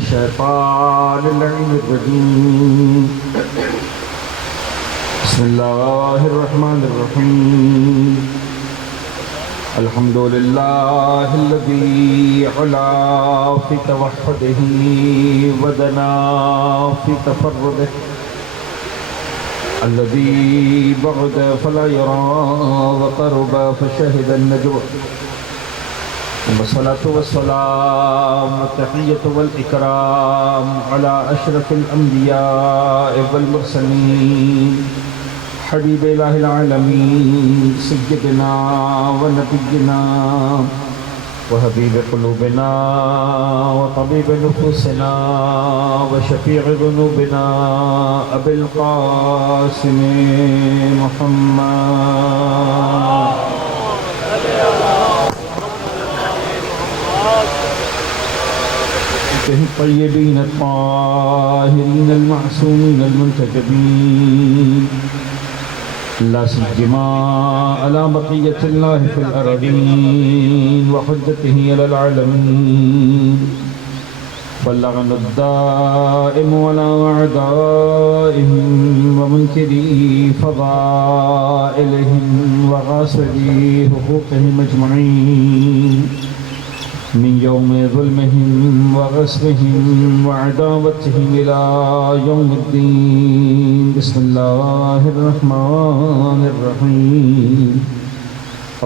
الشيطان اللعين الرجيم بسم الله الرحمن الرحيم الحمد لله الذي علا في توحده ودنا في تفرده الذي بعد فلا يرى وقرب فشهد النجوى والصلاة والسلام والتحية والإكرام على أشرف الأنبياء والمرسلين حبيب إله العالمين سيدنا ونبينا وحبيب قلوبنا وطبيب نفوسنا وشفيع ذنوبنا أبي القاسم محمد الطيبين الطاهرين المعصومين المنتجبين لا سيما على بقية الله في الأرضين وحجته على العالمين بلغنا الدائم ولا أعدائهم ومنكري فضائلهم وغاصبي حقوقهم أجمعين من يوم ظلمهم وغصبهم وعداوتهم إلى يوم الدين بسم الله الرحمن الرحيم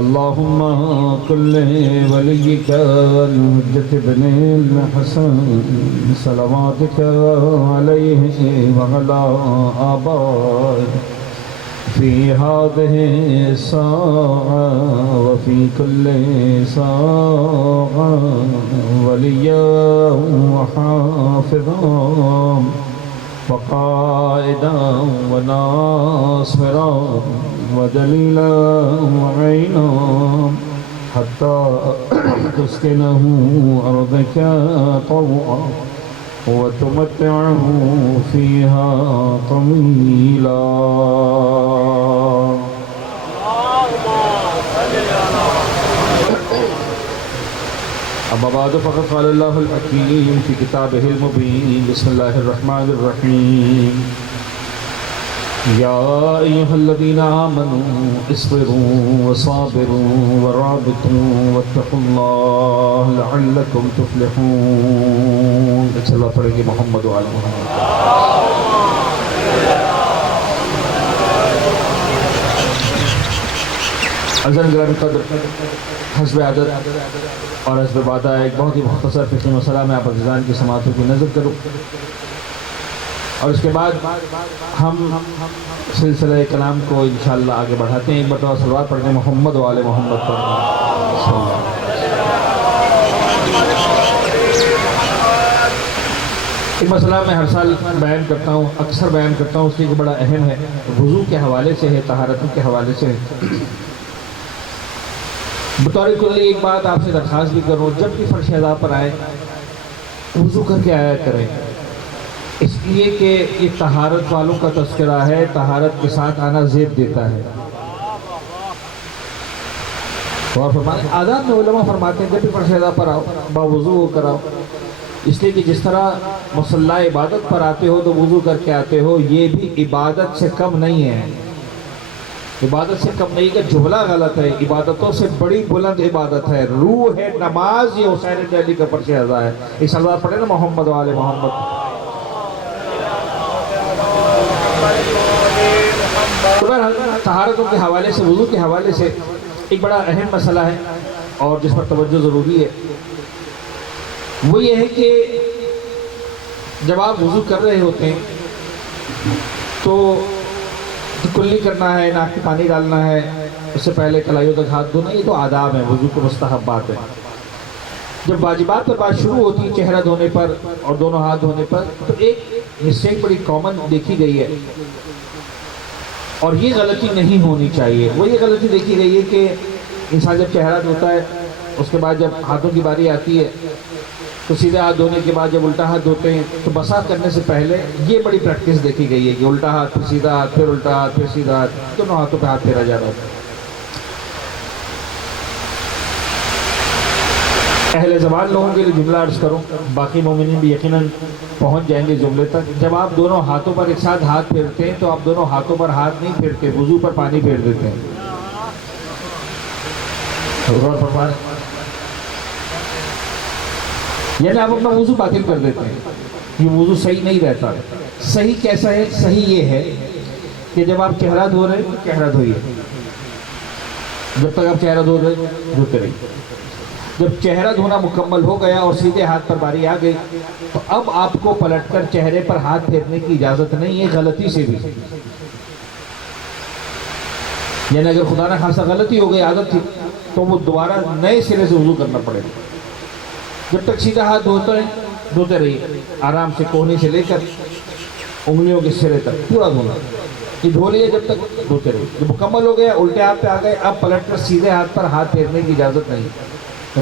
اللهم كن لوليك الحجة بن الحسن صلواتك عليه وعلى آبائه في هذه الساعة وفي كل ساعة وليا وحافظا وقائدا وناصرا ودليلا وعينا حتى تسكنه أرضك طوعا وتمتعه فيها طويلا أما بعد فقد قال الله الحكيم في كتابه المبين بسم الله الرحمن الرحيم يا أيها الذين آمنوا اصبروا وصابروا ورابطوا واتقوا الله لعلكم تفلحون صلى الله عليه محمد وعلى محمد عزیزان گرامی قدر حسب عدد اور حسب وعدہ ایک بہت ہی مختصر فقہی مسئلہ میں آپ عزیزان کی سماعتوں کی نظر کروں اور اس کے بعد ہم سلسلہ کلام کو انشاءاللہ آگے بڑھاتے ہیں. ایک مرتبہ صلوات پڑھتے ہیں محمد وآل محمد پر. ایک مسئلہ میں ہر سال بیان کرتا ہوں, اکثر بیان کرتا ہوں, اس لیے کہ بڑا اہم ہے, وضو کے حوالے سے ہے, طہارتوں کے حوالے سے ہے. بطور کلی ایک بات آپ سے درخواست بھی کروں, جب بھی فرش ادا پر آئے وضو کر کے آیا کریں, اس لیے کہ یہ طہارت والوں کا تذکرہ ہے, طہارت کے ساتھ آنا زیب دیتا ہے. اور آداب میں علماء فرماتے ہیں جب بھی فرش ادا پر آؤ باوضو ہو کر آؤ, اس لیے کہ جس طرح مصلی عبادت پر آتے ہو تو وضو کر کے آتے ہو, یہ بھی عبادت سے کم نہیں ہے. عبادت سے کم نہیں, کا جملہ غلط ہے, عبادتوں سے بڑی بلند عبادت ہے, روح ہے نماز. یہ حسین بن علی کا فرش ادا ہے. اس اللہ پڑھے نا محمد وآل محمد. طہارتوں کے حوالے سے, وضو کے حوالے سے ایک بڑا اہم مسئلہ ہے اور جس پر توجہ ضروری ہے. وہ یہ ہے کہ جب آپ وضو کر رہے ہوتے ہیں تو کلی کرنا ہے, ناک میں پانی ڈالنا ہے, اس سے پہلے کلائیوں تک ہاتھ دھونا, یہ تو آداب ہیں, وضو کے مستحبات ہیں. جب واجبات پر بات شروع ہوتی ہے چہرہ دھونے پر اور دونوں ہاتھ دھونے پر, تو ایک مسٹیک بڑی کامن دیکھی گئی ہے اور یہ غلطی نہیں ہونی چاہیے. وہ یہ غلطی دیکھی گئی ہے کہ انسان جب چہرہ دھوتا ہے اس کے بعد جب ہاتھوں کی باری آتی ہے تو سیدھے ہاتھ دھونے کے بعد جب الٹا ہاتھ دھوتے ہیں تو بساط کرنے سے پہلے یہ بڑی پریکٹس دیکھی گئی ہے کہ الٹا ہاتھ پھر سیدھا ہاتھ پھر الٹا ہاتھ پھر سیدھا ہاتھ, دونوں ہاتھوں پہ ہاتھ پھیرا جا رہا ہوتا ہے. اہل زبان لوگوں کے لیے جملہ عرض کروں، باقی مومنین بھی یقیناً پہنچ جائیں گے جملے تک۔ جب آپ دونوں ہاتھوں پر ایک ساتھ ہاتھ پھیرتے ہیں تو آپ دونوں ہاتھوں پر ہاتھ نہیں پھیرتے، وضو پر پانی پھیر دیتے ہیں۔ غور فرمائیں، یعنی آپ اپنا وضو باطل کر دیتے ہیں، یہ وضو صحیح نہیں رہتا۔ صحیح کیسا ہے؟ صحیح یہ ہے کہ جب آپ چہرہ دھو رہے ہیں تو چہرہ دھوئیے، جب تک آپ چہرہ دھو رہے ہیں دھوتے رہیے۔ جب چہرہ دھونا مکمل ہو گیا اور سیدھے ہاتھ پر باری آ گئی تو اب آپ کو پلٹ کر چہرے پر ہاتھ پھیرنے کی اجازت نہیں ہے، غلطی سے بھی۔ یعنی اگر خدا نہ خاصا غلطی ہو گئی، عادت تھی، تو وہ دوبارہ نئے سرے سے وضو کرنا پڑے گا۔ جب تک سیدھا ہاتھ دھوتے رہیے، آرام سے کوہنی سے لے کر انگلیوں کے سرے تک پورا دھونا، یہ دھو لیے جب تک دھوتے رہیے۔ جب مکمل ہو گیا، الٹے ہاتھ پہ آ گئے، اب پلٹ کر سیدھے ہاتھ پر ہاتھ پھیرنے کی اجازت نہیں،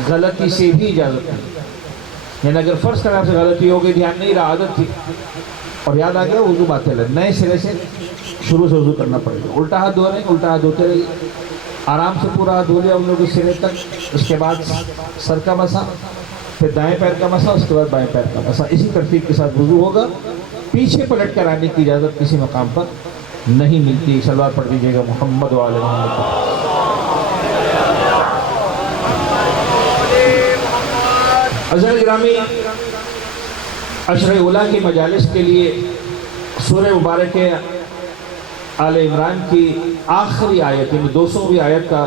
غلطی سے بھی اجازت نہیں۔ یعنی اگر فرض کریں آپ سے غلطی ہو گئی، دھیان نہیں رہا، عادت تھی اور یاد آ گیا، وضو باطل ہے، نئے سرے سے شروع سے وضو کرنا پڑے گا۔ الٹا ہاتھ دھو رہے ہیں، الٹا ہاتھ دھوتے رہیے، آرام سے پورا ہاتھ دھو لیا ان لوگوں کے سرے تک۔ اس کے بعد سر کا مسح، پھر دائیں پیر کا مسح، اس کے بعد بائیں پیر کا مسح، اسی ترتیب کے ساتھ وضو ہوگا۔ پیچھے پلٹ کر آنے کی اجازت کسی مقام پر نہیں ملتی۔ صلوات پڑھ دیجیے گا محمد وعلی محمد۔ عزیزان گرامی، عشر اولیٰ کی مجالس کے لیے سورہ مبارک آل عمران کی آخری آیت، یعنی 200ویں آیت کا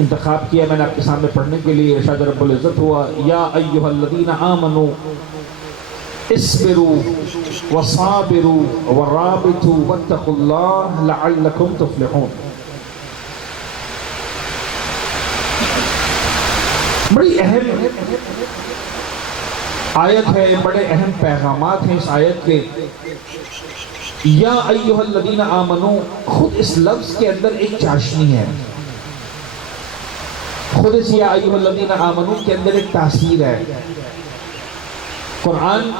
انتخاب کیا میں نے آپ کے سامنے پڑھنے کے لیے۔ ارشاد رب العزت ہوا، یا ایھا الذین آمنوا اصبروا وصابروا ورابطوا واتقوا اللہ لعلکم تفلحون۔ بڑی اہم آیت ہے، بڑے اہم پیغامات ہیں اس آیت کے۔ یا ایھا الذین آمنوا، خود اس لفظ کے اندر ایک چاشنی ہے، خود اس یا ایھا الذین آمنوا کے اندر ایک تاثیر ہے۔ قرآن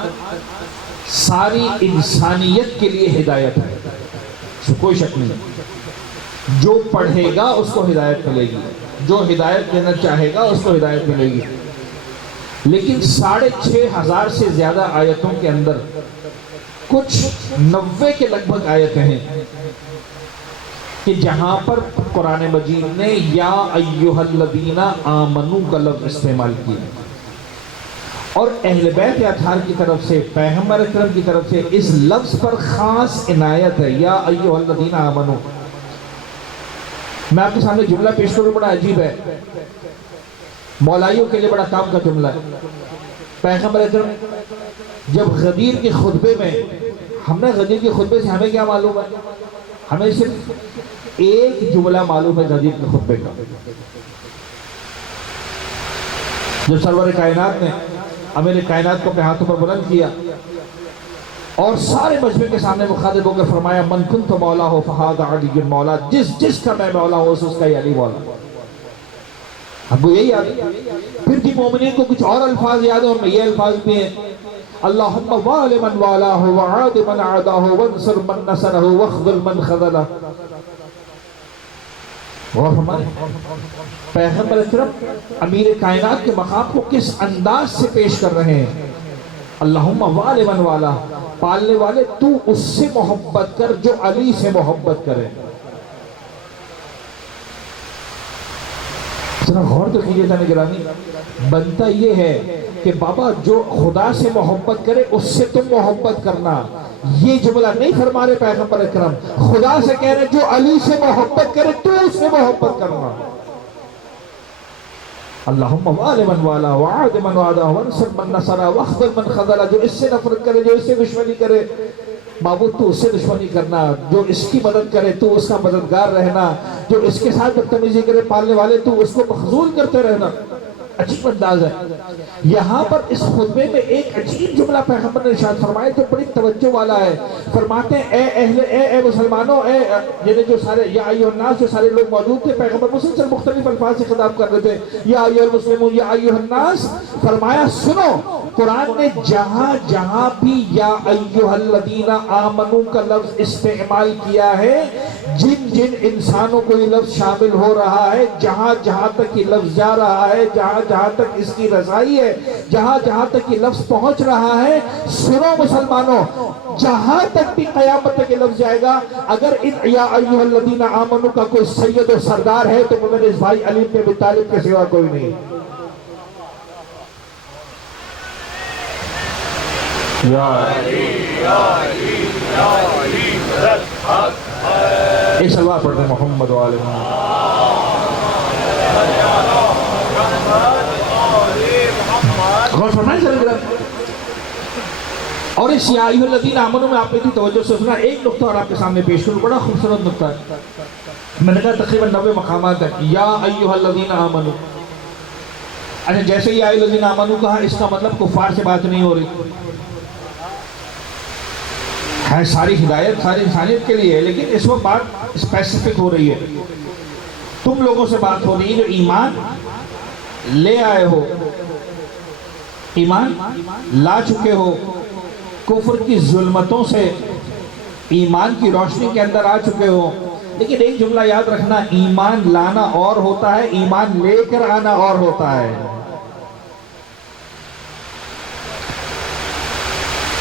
ساری انسانیت کے لیے ہدایت ہے، اس میں کوئی شک نہیں۔ جو پڑھے گا اس کو ہدایت ملے گی، جو ہدایت دینا چاہے گا اس کو ہدایت ملے گی۔ لیکن 6500 سے زیادہ آیتوں کے اندر کچھ 90 کے لگ بھگ آیتیں ہیں کہ جہاں پر قرآن مجید نے یا ایھا الذین آمنوا کا لفظ استعمال کیا، اور اہل بیت اطہار کی طرف سے، پیغمبر اکرم کی طرف سے اس لفظ پر خاص عنایت ہے، یا ایھا الذین آمنوا۔ میں آپ کے سامنے جملہ پیش کروں، بڑا عجیب ہے، مولائیوں کے لیے بڑا کام کا جملہ ہے۔ پیغمبر اکرم جب غدیر کے خطبے میں، ہم نے غدیر کے خطبے سے ہمیں کیا معلوم ہے؟ ہمیں صرف ایک جملہ معلوم ہے غدیر کے خطبے کا۔ جب سرور کائنات نے امیر کائنات کو اپنے ہاتھوں پر بلند کیا اور سارے مجمع کے سامنے مخاطب ہو کے فرمایا، من کنت مولا ہو فہذا علی مولا، جس کا میں مولا ہوں اس کا یہ علی مولا۔ ہم کو یہی یاد ہے۔ پھر بھی مومنین کو کچھ اور الفاظ یاد ہیں، اور میں یہ الفاظ بھی ہیں، اللہم وال من والاہ وعاد من عاداہ وانصر من نصرہ واخذل من خذلہ۔ غور فرمائیں، پیغمبر اکرم امیر کائنات کے مقام کو کس انداز سے پیش کر رہے ہیں۔ اللہم وال من والاہ، پالنے والے تو اس سے محبت کر جو علی سے محبت کرے۔ ذرا غور تو کیجئے جانے گرامی، بنتا یہ ہے کہ بابا جو خدا سے محبت کرے اس سے تم محبت کرنا۔ یہ جملہ نہیں فرما رہے پیغمبر اکرم، خدا سے کہہ رہے جو علی سے محبت کرے تو اس سے محبت کرنا۔ اللہم وال من والا وعاد من وعدہ وانصر من نصرہ واخذل من خذلہ، جو اس سے نفرت کرے، جو اس سے دشمنی کرے، بابو تو اس سے دشمنی کرنا، جو اس کی مدد کرے تو اس کا مددگار رہنا، جو اس کے ساتھ بدتمیزی کرے پالنے والے تو اس کو مخذول کرتے رہنا۔ عجیب انداز ہے۔ یہاں پر اس خطبے میں ایک عجیب جملہ پیغمبر نے ارشاد فرمایا جو بڑی توجہ والا ہے۔ فرماتے ہیں اے مسلمانوں، یعنی جو سارے یا ایھا الناس، جو سارے لوگ موجود تھے، پیغمبر مسلسل مختلف الفاظ سے خطاب کر رہے تھے، یا ایھا المسلمون یا ایھا الناس، فرمایا سنو، قرآن نے جہاں جہاں بھی یا ایھا الذین آمنوا کا لفظ استعمال کیا ہے، جن جن انسانوں کو یہ لفظ شامل ہو رہا ہے، جہاں جہاں تک یہ لفظ جا رہا ہے، جہاں جہاں تک اس کی رسائی ہے، جہاں جہاں تک یہ لفظ پہنچ رہا ہے، سنو مسلمانوں، جہاں تک بھی قیامت تک یہ لفظ جائے گا، اگر ان یا ایھا الذین آمنوا کا کوئی سید و سردار ہے تو میرے اس بھائی علی بن ابی طالب کے سوا کوئی نہیں۔ یا علی یا علی یا علی ایک سلوات پڑھتے ہیں محمد و آل محمد۔ غور فرمائیں ذرا۔ اور اس یا ایھا الذین آمنوا میں آپ نے توجہ سے سنا، ایک نقطہ اور آپ کے سامنے پیش کروں، بڑا خوبصورت نقطہ ہے، میں نے کہا تقریباً 90 مقامات ہیں۔ یا ایھا الذین آمنوا، اچھا جیسے یا ایھا الذین آمنوا کہا، اس کا مطلب کفار سے بات نہیں ہو رہی ہے، ساری ہدایت ساری انسانیت کے لیے ہے، لیکن اس وقت بات اسپیسیفک ہو رہی ہے، تم لوگوں سے بات ہو رہی ہے جو ایمان لے آئے ہو، ایمان لا چکے ہو، کفر کی ظلمتوں سے ایمان کی روشنی کے اندر آ چکے ہو۔ لیکن ایک جملہ یاد رکھنا، ایمان لانا اور ہوتا ہے، ایمان لے کر آنا اور ہوتا ہے۔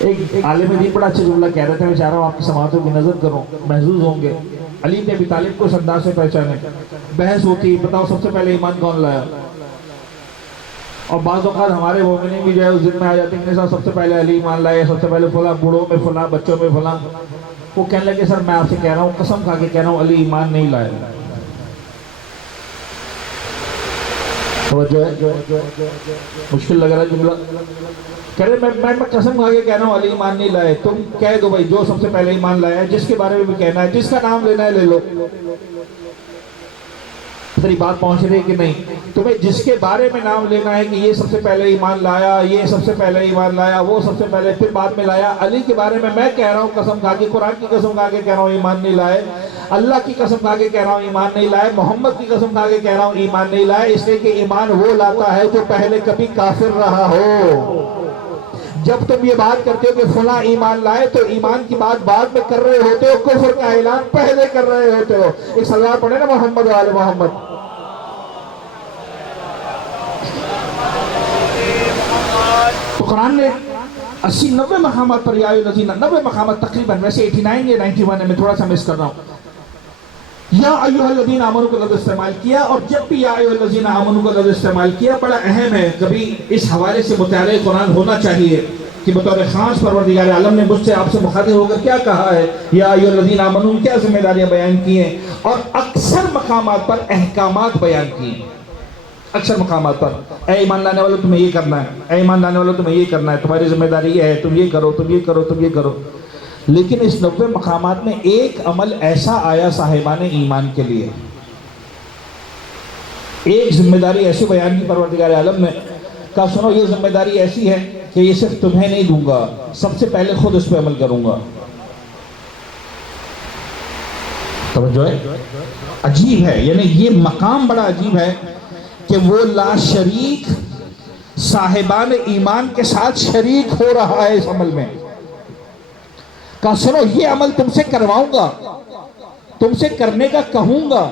ایک عالم دین بڑا اچھا جملہ کہہ رہے تھے، میں چاہ رہا ہوں آپ کی سماعتوں کی نظر کروں، محظوظ ہوں گے۔ علی بن ابی طالب کو اس انداز سے پہچانے، بحث ہوتی، بتاؤ سب سے پہلے ایمان کون لایا؟ اور بعض اوقات ہمارے مومنین بھی جو ہے اس دن میں آ جاتے ہیں کہ سب سے پہلے علی ایمان لائے، سب سے پہلے فلاں، بوڑھوں میں فلاں، بچوں میں فلاں۔ وہ کہنے لگے سر میں آپ سے کہہ رہا ہوں، قسم کھا کے کہہ رہا ہوں، علی ایمان نہیں لائے۔ توجہ ہے، مشکل لگ رہا ہے جملہ، کہہ رہے میں قسم کھا کے کہہ رہا ہوں علی ایمان نہیں لائے۔ تم کہہ دو بھائی جو سب سے پہلے ایمان لایا ہے، جس کے بارے میں بھی کہنا ہے، جس کا نام لینا ہے لے لو۔ تیری بات پہنچ رہی ہے کہ نہیں؟ تمہیں جس کے بارے میں نام لینا ہے کہ یہ سب سے پہلے ایمان لایا، یہ سب سے پہلے ایمان لایا، وہ سب سے پہلے، پھر بعد میں لایا۔ علی کے بارے میں کہہ رہا ہوں قسم کھا کے، قرآن کی قسم کھا کے کہہ رہا ہوں ایمان نہیں لائے، اللہ کی قسم کھا کے کہہ رہا ہوں ایمان نہیں لائے، محمد کی قسم کھا کے کہہ رہا ہوں ایمان نہیں لائے، اس لیے کہ ایمان وہ لاتا ہے جو پہلے کبھی کافر رہا ہو۔ جب تم یہ بات کرتے ہو کہ فلاں ایمان لائے تو ایمان کی بات بعد میں کر رہے ہوتے ہو، کفر کا اعلان پہلے کر رہے ہوتے ہو۔ ایک صلوات پڑھے نا محمد و آل محمد۔ تو قرآن نے 80-90 مقامات پر یا ایھا الذین، 90 مقامات تقریباً، ویسے 89 یا 91 ہے، میں تھوڑا سا مس کر رہا ہوں، یا ایھا الذین آمنوا کا لفظ استعمال کیا۔ اور جب بھی یا ایھا الذین آمنوا کا لفظ استعمال کیا، بڑا اہم ہے، کبھی اس حوالے سے مطالعہ قرآن ہونا چاہیے کہ بطور خاص پروردگار عالم نے مجھ سے آپ سے مخاطب ہو کر کیا کہا ہے، یا ایھا الذین آمنوا، کیا ذمہ داریاں بیان کی ہیں، اور اکثر مقامات پر احکامات بیان کی ہیں۔ اکثر مقامات پر اے ایمان لانے والوں تمہیں یہ کرنا ہے، اے ایمان لانے والوں تمہیں یہ کرنا ہے، تمہاری ذمہ داری یہ ہے، تم یہ کرو، تم یہ کرو، تم یہ کرو۔ لیکن اس 90 مقامات میں ایک عمل ایسا آیا صاحبان ایمان کے لیے، ایک ذمہ داری ایسی بیان کی پروردگار عالم نے، کہا سنو یہ ذمہ داری ایسی ہے کہ یہ صرف تمہیں نہیں دوں گا، سب سے پہلے خود اس پہ عمل کروں گا۔ توجہ ہے، عجیب ہے، یعنی یہ مقام بڑا عجیب ہے کہ وہ لا شریک صاحبان ایمان کے ساتھ شریک ہو رہا ہے اس عمل میں۔ کہا سنو یہ عمل تم سے کرواؤں گا، تم سے کرنے کا کہوں گا،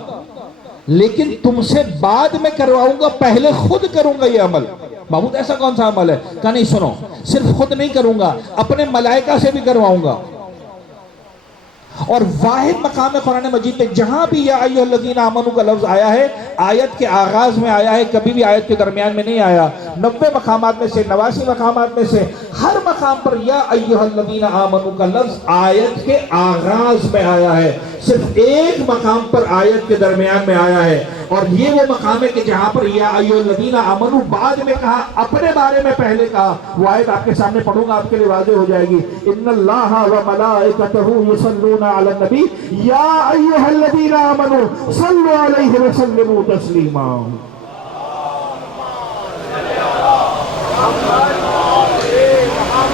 لیکن تم سے بعد میں کرواؤں گا، پہلے خود کروں گا یہ عمل۔ معبود ایسا کون سا عمل ہے؟ کہا نہیں سنو، صرف خود نہیں کروں گا، اپنے ملائکہ سے بھی کرواؤں گا۔ اور واحد مقام قرآن مجید پہ جہاں بھی یا ایھا الذین آمنوا کا لفظ آیا ہے، آیت کے آغاز میں آیا ہے، کبھی بھی آیت کے درمیان میں نہیں آیا۔ 90 مقامات میں سے، 89 مقامات میں سے ہر مقام پر یا ایھا الذین آمنوا کا لفظ آیت کے آغاز میں آیا ہے، صرف ایک مقام پر آیت کے درمیان میں آیا ہے، اور یہ وہ مقام ہے کہ جہاں پر یا ایھا الذین آمنوا بعد میں کہا، اپنے بارے میں پہلے کہا۔ وہ آیت آپ کے سامنے پڑھوں گا، آپ کے لیے واضح ہو جائے گی۔ ان اللہ و ملائکتہ یصلون علی النبی یا ایھا الذین آمنوا صلوا علیہ وسلموا تسلیما۔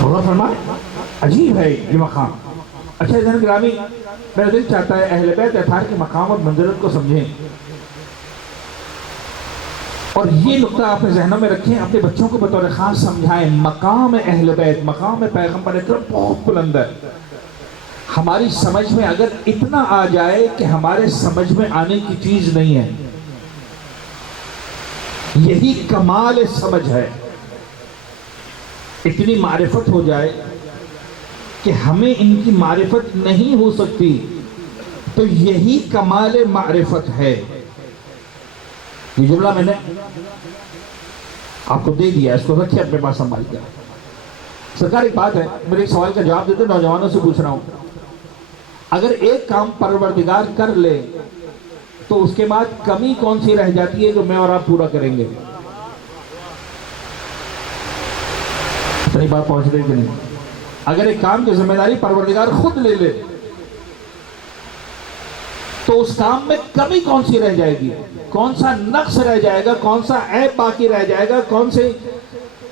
غور فرمائیں، عجیب ہے یہ مقام۔ اچھا جناب گرامی، میرا دل چاہتا ہے اہل بیت اطہار کے مقام اور منزلت کو سمجھیں، اور یہ نقطہ اپنے ذہنوں میں رکھیں، اپنے بچوں کو بطور خاص سمجھائیں۔ مقام اہل بیت، مقام پیغمبر اکرم بہت بلند ہے۔ ہماری سمجھ میں اگر اتنا آ جائے کہ ہمارے سمجھ میں آنے کی چیز نہیں ہے، یہی کمال سمجھ ہے. اتنی معرفت ہو جائے کہ ہمیں ان کی معرفت نہیں ہو سکتی، تو یہی کمال معرفت ہے. یہ جملہ میں نے آپ کو دے دیا، اس کو رکھیں اپنے پاس سنبھال کر. سرکار ایک بات ہے، میرے ایک سوال کا جواب دیتے نوجوانوں سے پوچھ رہا ہوں. اگر ایک کام پروردگار کر لے تو اس کے بعد کمی کون سی رہ جاتی ہے جو میں اور آپ پورا کریں گے؟ اتنی بات پہنچ رہی کہ نہیں؟ اگر ایک کام کی ذمہ داری پروردگار خود لے لے تو اس کام میں کمی کون سی رہ جائے گی؟ کون سا نقص رہ جائے گا؟ کون سا عیب باقی رہ جائے گا؟ کون سی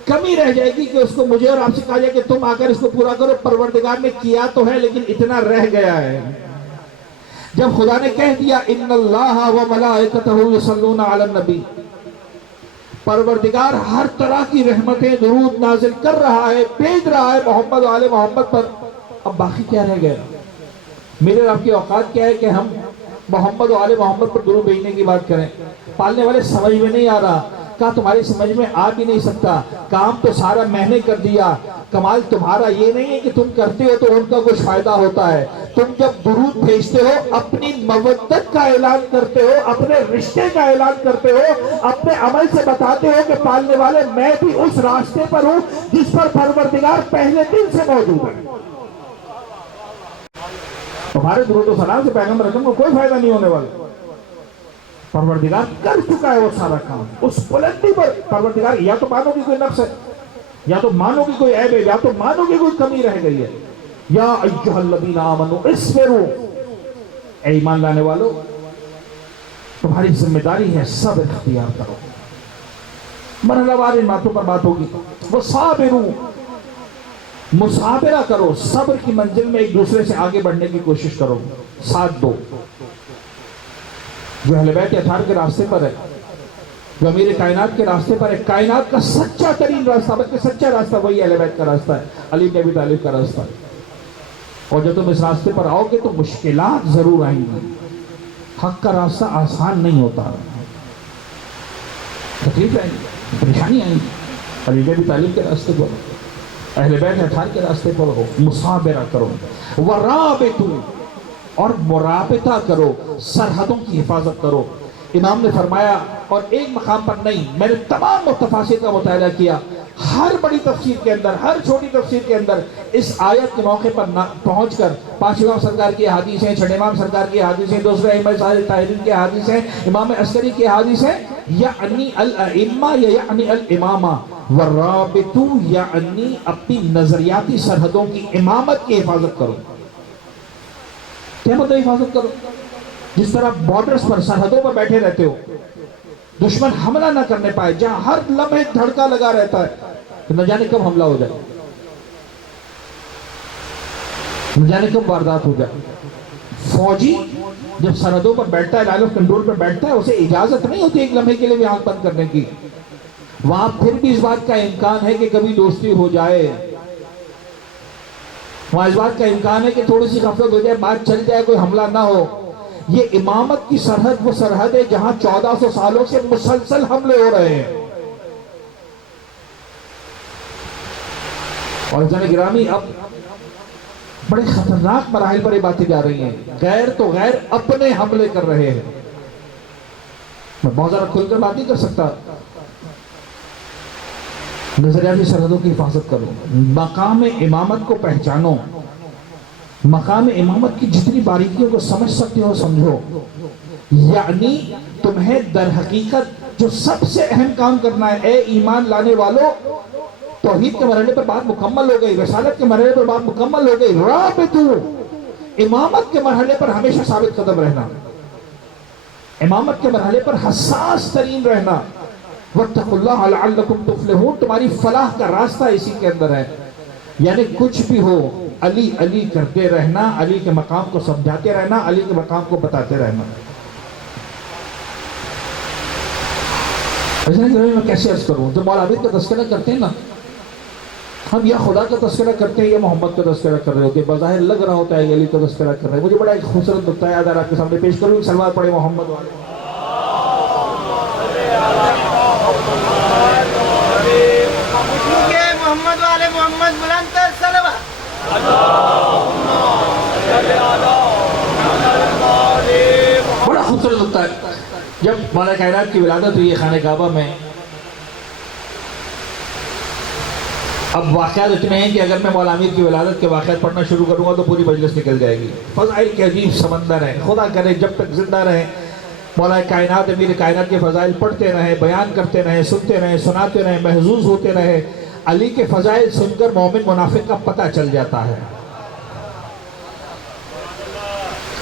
کمی رہ جائے گی کہ اس کو مجھے اور آپ سے کہا جائے کہ تم آ کر اس کو پورا کرو؟ پروردگار نے کیا تو ہے لیکن اتنا رہ گیا ہے. جب خدا نے کہہ دیا ان اللہ و ملائکتہ یصلون علی النبی، پروردگار ہر طرح کی رحمتیں درود نازل کر رہا ہے، بھیج رہا ہے محمد و آل محمد پر. اب باقی کیا رہ گیا؟ میرے اور آپ کی اوقات کیا ہے کہ ہم محمد و آل محمد پر درود بھیجنے کی بات کریں؟ پالنے والے سمجھ میں نہیں آ رہا. کہا تمہاری سمجھ میں آ بھی نہیں سکتا، کام تو سارا میں نے کر دیا. کمال تمہارا یہ نہیں ہے کہ تم کرتے ہو تو ان کا کچھ فائدہ ہوتا ہے. تم جب درود بھیجتے ہو اپنی مودت کا اعلان کرتے ہو، اپنے رشتے کا اعلان کرتے ہو، اپنے عمل سے بتاتے ہو کہ پالنے والے میں بھی اس راستے پر ہوں جس پر پروردگار پہلے دن سے موجود ہے. تمہارے درود و سلام سے پیغمبر اکرم کو کوئی فائدہ نہیں ہونے والا. پروردگار کر چکا ہے وہ سارا کام. اس بلندی پر پروردگار یا تو مانو کی کوئی نقص ہے، یا تو مانو کی کوئی عیب ہے، یا تو مانو کی کوئی کمی رہ گئی ہے. یا ایھا الذین آمنوا اصبروا، اے ایمان لانے والو تمہاری ذمہ داری ہے صبر اختیار کرو. مرحلہ وار ان باتوں پر بات ہوگی. وصابروا، مصابرہ کرو، صبر کی منزل میں ایک دوسرے سے آگے بڑھنے کی کوشش کرو، ساتھ دو. جو اہل بیت اطہار کے راستے پر ہے، جو امیر کائنات کے راستے پر ہے، کائنات کا سچا ترین راستہ، بلکہ سچا راستہ وہی اہل بیت کا راستہ ہے، علی بن ابی طالب کا راستہ ہے. اور جب تم اس راستے پر آؤ گے تو مشکلات ضرور آئیں گی. حق کا راستہ آسان نہیں ہوتا، تکلیف آئیں گی، پریشانی آئیں گی. علی بن ابی طالب کے راستے پر ہو، اہل بیت اطہار کے راستے پر ہو، مصابرہ کرو. ورابطوا، اور مرابطہ کرو، سرحدوں کی حفاظت کرو. امام نے فرمایا، اور ایک مقام پر نہیں، میں نے تمام تفاسیر کا مطالعہ کیا، ہر بڑی تفسیر کے اندر، ہر چھوٹی تفسیر کے اندر اس آیت کے موقع پر پہنچ کر 5 امام سرکار کی حدیث ہیں، 6 امام سرکار کی حدیث ہیں، دوسرے ائمہ طاہرین کی حدیث ہیں، امام عسکری کی حدیث ہیں. یعنی الائمہ یا یعنی الامامہ، ورابطو یعنی اپنی نظریاتی سرحدوں کی امامت کی حفاظت کرو. کیا مطلب حفاظت کرو؟ جس طرح بارڈرز پر، سرحدوں پر بیٹھے رہتے ہو، دشمن حملہ نہ کرنے پائے، جہاں ہر لمحے دھڑکا لگا رہتا ہے کہ نہ جانے کب حملہ ہو جائے، نہ جانے کب واردات ہو جائے. فوجی جب سرحدوں پر بیٹھتا ہے، لائن آف کنٹرول پر بیٹھتا ہے، اسے اجازت نہیں ہوتی ایک لمحے کے لیے بھی آنکھ بند کرنے کی. وہاں پھر بھی اس بات کا امکان ہے کہ کبھی دوستی ہو جائے، وہاں اس بات کا امکان ہے کہ تھوڑی سی غفلت ہو جائے، بات چل جائے، کوئی حملہ نہ ہو. یہ امامت کی سرحد وہ سرحد ہے جہاں 1400 سالوں سے مسلسل حملے ہو رہے ہیں. اور عزیزان گرامی، اب بڑے خطرناک مراحل پر یہ باتیں جا رہی ہیں. غیر تو غیر اپنے حملے کر رہے ہیں. میں بہت زیادہ کھل کر بات نہیں کر سکتا. نظریاتی سرحدوں کی حفاظت کرو، مقام امامت کو پہچانو، مقام امامت کی جتنی باریکیوں کو سمجھ سکتے ہو سمجھو. یعنی تمہیں در حقیقت جو سب سے اہم کام کرنا ہے، اے ایمان لانے والو، توحید کے مرحلے پر بات مکمل ہو گئی، رسالت کے مرحلے پر بات مکمل ہو گئی. رابطو، امامت کے مرحلے پر ہمیشہ ثابت قدم رہنا، امامت کے مرحلے پر حساس ترین رہنا. واتقوا اللہ لعلکم تفلحون، تمہاری فلاح کا راستہ اسی کے اندر ہے. یعنی کچھ بھی ہو علی علی کرتے رہنا، علی کے مقام کو سمجھاتے رہنا، علی کے مقام کو بتاتے رہنا. میں کیسے عرض کروں؟ جب مولا عابد کا تذکرہ کرتے ہیں نا، ہم یا خدا کا تذکرہ کرتے ہیں یا محمد کا تذکرہ کر رہے ہوتے ہیں، بظاہر لگ رہا ہوتا ہے یہ علی کا تذکرہ کر رہے ہیں۔ مجھے بڑا ایک خوبصورت نقطہ یاد آپ کے سامنے پیش کروں، سلوات پڑھے محمد والے۔ محمد والے محمد بلند صلوات۔ بڑا خوبصورت نقطہ ہے، جب مولا کائنات کی ولادت ہوئی ہے خانہ کعبہ میں، اب واقعات اتنے ہیں کہ اگر میں مولا امیر کی ولادت کے واقعات پڑھنا شروع کروں گا تو پوری مجلس نکل جائے گی۔ فضائل کے عجیب سمندر ہے، خدا کرے جب تک زندہ رہیں مولا کائنات امیر کائنات کے فضائل پڑھتے رہیں، بیان کرتے رہیں، سنتے رہیں، سناتے رہیں، محظوظ ہوتے رہیں۔ علی کے فضائل سن کر مومن منافق کا پتہ چل جاتا ہے۔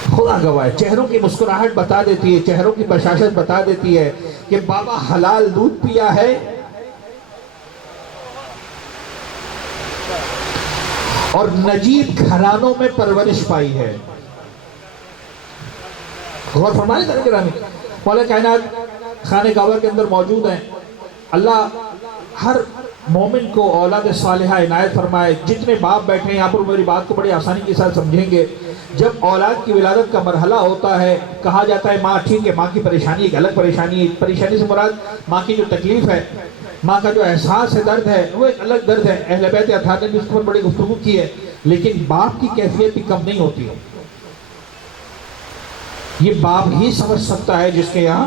خدا گواہ ہے، چہروں کی مسکراہٹ بتا دیتی ہے، چہروں کی بشاشت بتا دیتی ہے کہ بابا حلال دودھ پیا ہے اور نجیب گھرانوں میں پرورش پائی ہے۔ غور فرمائیں ذرا گرامی، مولا کائنات خانہ کعبہ کے اندر موجود ہیں۔ اللہ ہر مومن کو اولاد صالحہ عنایت فرمائے۔ جتنے باپ بیٹھے ہیں یہاں پر میری بات کو بڑی آسانی کے ساتھ سمجھیں گے۔ جب اولاد کی ولادت کا مرحلہ ہوتا ہے، کہا جاتا ہے ماں ٹھیک ہے، ماں کی پریشانی ایک الگ پریشانی ہے، پریشانی سے مراد ماں کی جو تکلیف ہے، ماں کا جو احساس ہے، درد ہے، وہ ایک الگ درد ہے۔ اہل بیت اطہار نے بھی اس پر بڑی گفتگو کی ہے، لیکن باپ کی کیفیت بھی کم نہیں ہوتی ہے۔ یہ باپ ہی سمجھ سکتا ہے جس کے یہاں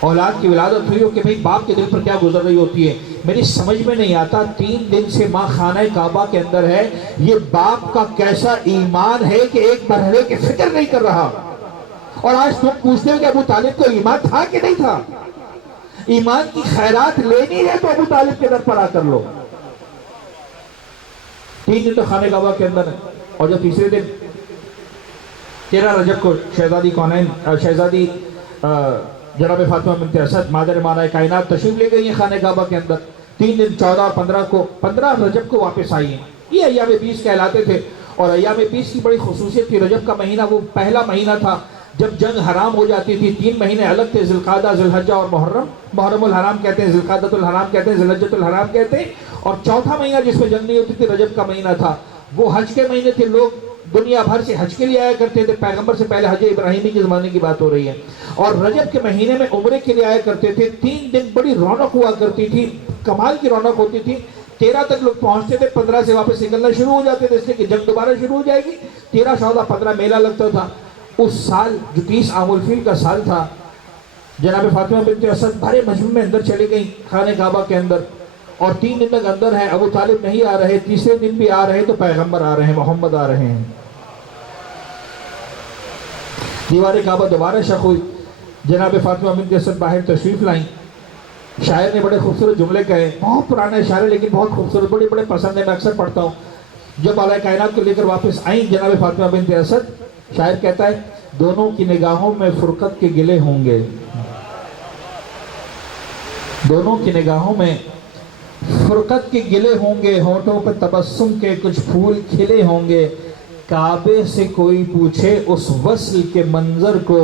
اولاد کی ولادت ہوئی ہو کہ بھئی باپ کے دل پر کیا گزر رہی ہوتی ہے۔ میری سمجھ میں نہیں آتا 3 دن سے ماں خانہ کعبہ کے اندر ہے، یہ باپ کا کیسا ایمان ہے کہ ایک مرحلے کی فکر نہیں کر رہا۔ اور آج تم پوچھتے ہو کہ ابو طالب کو ایمان تھا کہ نہیں تھا؟ ایمان کی خیرات لینی ہے تو ابو طالب کے در پر آ کر لو۔ 3 دن تو خانہ کعبہ کے اندر ہے، اور جو تیسرے دن 13 رجب کو شہزادی کونین شہزادی جناب فاطمہ بنت اسد مادر مانا کائنات تشریف لے گئی ہیں خانہ کعبہ کے اندر۔ 3 دن 14 اور 15 رجب کو واپس آئی ہیں۔ یہ ایام 20 کہلاتے تھے، اور ایام 20 کی بڑی خصوصیت تھی۔ رجب کا مہینہ وہ پہلا مہینہ تھا جب جنگ حرام ہو جاتی تھی۔ 3 مہینے الگ تھے، ذوالقعدہ، ذوالحجہ اور محرم۔ محرم الحرام کہتے ہیں، ذوالقعدۃ الحرام کہتے ہیں، ذوالحجۃ الحرام کہتے ہیں، اور چوتھا مہینہ جس میں جنگ نہیں ہوتی تھی رجب کا مہینہ تھا۔ وہ حج کے مہینے تھے، لوگ دنیا بھر سے حج کے لیے آیا کرتے تھے۔ پیغمبر سے پہلے حج ابراہیمی کے زمانے کی بات ہو رہی ہے، اور رجب کے مہینے میں عمرے کے لیے آیا کرتے تھے۔ 3 دن بڑی رونق ہوا کرتی تھی، کمال کی رونق ہوتی تھی۔ 13 تک لوگ پہنچتے تھے، 15 سے واپس نکلنا شروع ہو جاتے تھے، اس لیے کہ جنگ دوبارہ شروع ہو جائے گی۔ 13، 14، 15 میلہ لگتا تھا۔ اس سال جو 30 عام الفیل کا سال تھا، جناب فاطمہ بنت اسد بھرے مجمع میں اندر چلے گئیں خانہ کعبہ کے اندر، اور 3 دن تک اندر ہیں۔ ابو طالب نہیں آ رہے، تیسرے دن بھی آ رہے تو پیغمبر آ رہے ہیں، محمد آ رہے ہیں۔ دیوار کعبہ دوبارہ شق ہوئی، جناب فاطمہ بنت اسد باہر تشریف لائیں۔ شاعر نے بڑے خوبصورت جملے کہے، بہت پرانے شاعر ہے لیکن بہت خوبصورت، بڑے بڑے پسند ہیں، میں اکثر پڑھتا ہوں۔ جب اعلیٰ کائنات کو لے کر واپس آئیں جناب فاطمہ بنت اسد، شاعر کہتا ہے دونوں کی نگاہوں میں فرقت کے گلے ہوں گے، دونوں کی نگاہوں میں فرقت کے گلے ہوں گے، ہونٹوں پہ تبسم کے کچھ پھول کھلے ہوں گے۔ کعبے سے کوئی پوچھے اس وصل کے منظر کو،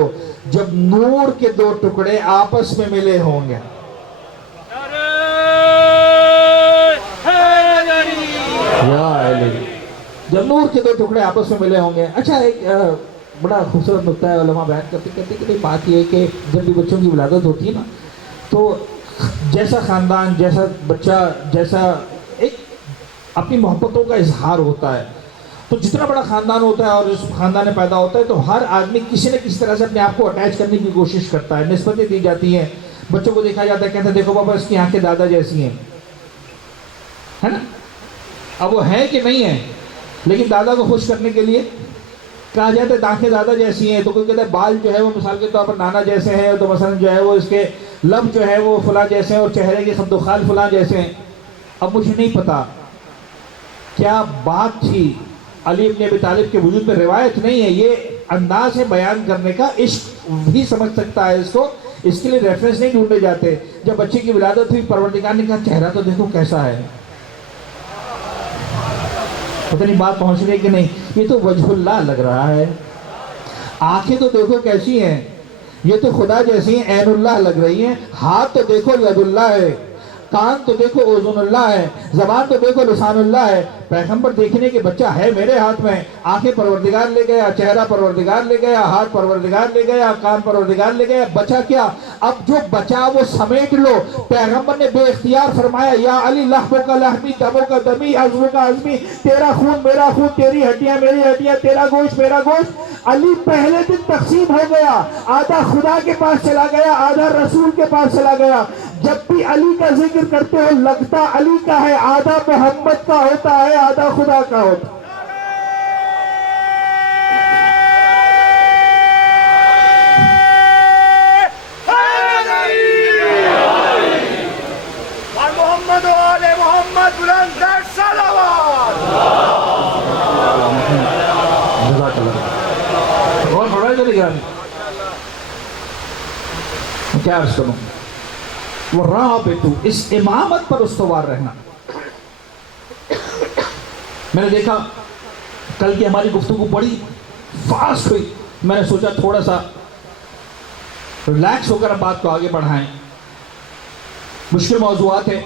جب نور کے 2 ٹکڑے آپس میں ملے ہوں گے۔ یا علی، جب نور کے 2 ٹکڑے آپس میں ملے ہوں گے۔ اچھا، ایک بڑا خوبصورت نقطہ ہے، علماء بیان کرتے کہ بات یہ ہے کہ جب بھی بچوں کی ولادت ہوتی ہے نا، تو جیسا خاندان، جیسا بچہ، جیسا ایک اپنی محبتوں کا اظہار ہوتا ہے، تو جتنا بڑا خاندان ہوتا ہے اور اس خاندان میں پیدا ہوتا ہے تو ہر آدمی کسی نہ کسی طرح سے اپنے آپ کو اٹیچ کرنے کی کوشش کرتا ہے، نسبتیں دی جاتی ہیں۔ بچوں کو دیکھا جاتا ہے، کہتے ہیں دیکھو پاپا اس کی آنکھیں دادا جیسی ہیں، ہے نا؟ اب وہ ہیں کہ نہیں ہیں، لیکن دادا کو خوش کرنے کے لیے کہا جاتا ہے آنکھیں دادا جیسی ہیں، تو کوئی کہتا ہے بال جو ہے وہ مثال کے طور پر نانا جیسے ہیں، تو مثلا جو ہے وہ اس کے لب جو ہے وہ فلاں جیسے ہیں، اور چہرے کے خد و خال فلاں جیسے ہیں۔ اب مجھے نہیں پتا کیا بات تھی علی ابن ابی طالب کے وجود میں، روایت نہیں ہے، یہ انداز ہے بیان کرنے کا، عشق بھی سمجھ سکتا ہے اس کو، اس کے لیے ریفرنس نہیں ڈھونڈے جاتے۔ جب بچے کی ولادت ہوئی، پروردگار نے کہا چہرہ تو دیکھو کیسا ہے، پتہ نہیں بات پہنچ رہی کہ نہیں، یہ تو وجہ اللہ لگ رہا ہے۔ آنکھیں تو دیکھو کیسی ہیں، یہ تو خدا جیسی ہیں، عین اللہ لگ رہی ہیں۔ ہاتھ تو دیکھو ید اللہ ہے، کان تو دیکھو اذن اللہ ہے، زبان تو دیکھو لسان اللہ ہے، پیغمبر دیکھنے کے بچہ ہے میرے ہاتھ میں، آنکھیں پروردگار لے گیا، چہرہ پروردگار لے گیا، ہاتھ پروردگار لے گیا، کان پروردگار لے گیا، بچا کیا؟ اب جو بچا وہ سمیٹ لو۔ پیغمبر نے بے اختیار فرمایا یا علی لحمو کا لحمی، دمو کا دمی، عظمو کا عظمی، تیرا خون میرا خون، تیری ہڈیاں میری ہڈیاں، تیرا گوشت میرا گوشت۔ علی پہلے دن تقسیم ہو گیا، آدھا خدا کے پاس چلا گیا، آدھا رسول کے پاس چلا گیا۔ جب بھی علی کا ذکر کرتے ہو لگتا علی کا ہے، آدھا محمد کا ہوتا ہے، آدھا خدا کا ہوتا ہے۔ اور محمد و آل محمد بلند در صلوات۔ اور بڑھائی چلے گیا کیا عرض کروں؟ وہ راہ پہ تو اس امامت پر استوار رہنا۔ میں نے دیکھا کل کی ہماری گفتگو بڑی فاسٹ ہوئی، میں نے سوچا تھوڑا سا ریلیکس ہو کر ہم بات کو آگے بڑھائیں۔ مشکل موضوعات ہیں۔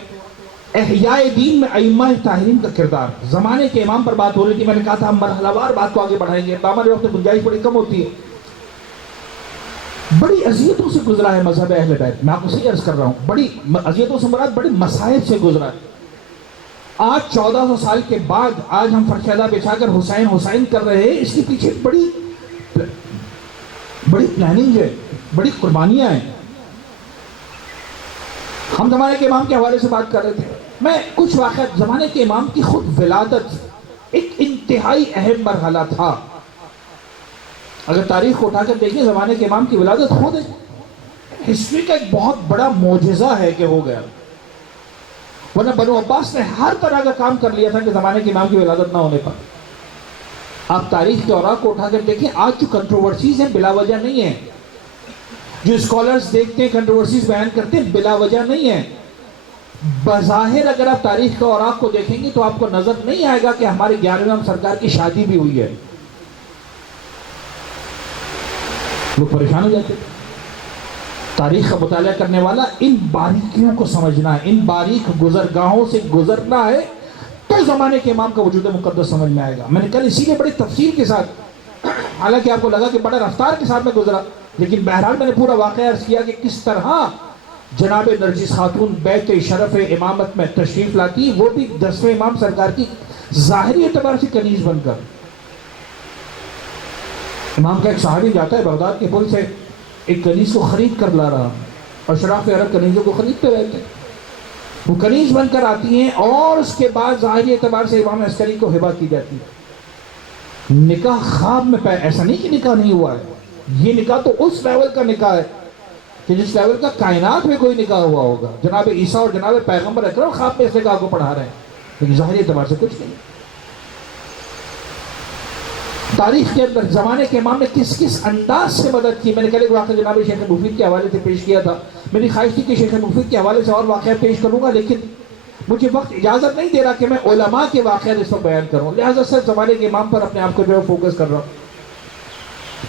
احیاء دین میں ائمہ طاہرین کا کردار، زمانے کے امام پر بات ہو رہی تھی، میں نے کہا تھا ہم مرحلہ وار بات کو آگے بڑھائیں گے، ہمارے وقت میں گنجائش بڑی کم ہوتی ہے۔ بڑی اذیتوں سے گزرا ہے مذہب اہل بیت، میں آپ کو صحیح عرض کر رہا ہوں، بڑی اذیتوں سے مراد بڑی مسائل سے گزرا ہے۔ آج 1400 سال کے بعد آج ہم فرشیدہ بچھا کر حسین حسین کر رہے ہیں، اس کے پیچھے بڑی پلاننگ ہے، بڑی قربانیاں ہیں۔ ہم زمانے کے امام کے حوالے سے بات کر رہے تھے، میں کچھ واقعات زمانے کے امام کی خود ولادت ایک انتہائی اہم مرحلہ تھا۔ اگر تاریخ کو اٹھا کر دیکھیں زمانے کے امام کی ولادت خود ہسٹری کا ایک بہت بڑا معجزہ ہے کہ ہو گیا، ورنہ بنو عباس نے ہر طرح کا کام کر لیا تھا کہ زمانے کے امام کی ولادت نہ ہونے پر۔ آپ تاریخ کے اوراق کو اٹھا کر دیکھیں، آج جو کنٹروورسیز ہیں بلا وجہ نہیں ہیں، جو اسکالرز دیکھتے ہیں کنٹروورسیز بیان کرتے ہیں بلا وجہ نہیں ہیں۔ بظاہر اگر آپ تاریخ کے اوراق کو دیکھیں گے تو آپ کو نظر نہیں آئے گا کہ ہمارے 11ویں امام سرکار کی شادی بھی ہوئی ہے۔ لوگ پریشان ہو جاتے ہیں۔ تاریخ کا مطالعہ کرنے والا ان باریکیوں کو سمجھنا ہے، ان باریک گزرگاہوں سے گزرنا ہے تو زمانے کے امام کا وجود مقدس سمجھ میں آئے گا۔ میں نے کل اسی لیے بڑی تفصیل کے ساتھ، حالانکہ آپ کو لگا کہ بڑا رفتار کے ساتھ میں گزرا، لیکن بہرحال میں نے پورا واقعہ عرض کیا کہ کس طرح جناب نرجس خاتون بیت شرف امامت میں تشریف لاتی، وہ بھی 10ویں امام سرکار کی ظاہری اعتبار سے کنیز بن کر۔ امام کا ایک صحابی جاتا ہے بغداد کے پل سے ایک کنیز کو خرید کر لا رہا، اور اشراف عرب کنیزوں کو خریدتے رہتے ہیں، وہ کنیز بن کر آتی ہیں اور اس کے بعد ظاہری اعتبار سے امام عسکری کو ہبہ کی جاتی ہے۔ نکاح خواب میں ایسا نہیں کہ نکاح نہیں ہوا ہے، یہ نکاح تو اس لیول کا نکاح ہے کہ جس لیول کا کائنات میں کوئی نکاح ہوا ہوگا۔ جناب عیسیٰ اور جناب پیغمبر اکرم خواب میں اس نکاح کو پڑھا رہے ہیں، لیکن ظاہری اعتبار سے کچھ نہیں۔ تاریخ کے اندر زمانے کے امام نے کس کس انداز سے مدد کی، میں نے کل ایک واقعہ جناب شیخ مفید کے حوالے سے پیش کیا تھا، میری خواہش تھی کہ شیخ مفید کے حوالے سے اور واقعہ پیش کروں گا، لیکن مجھے وقت اجازت نہیں دے رہا کہ میں علماء کے واقعات اس وقت بیان کروں، لہٰذا صرف زمانے کے امام پر اپنے آپ کو جو ہے فوکس کر رہا ہوں۔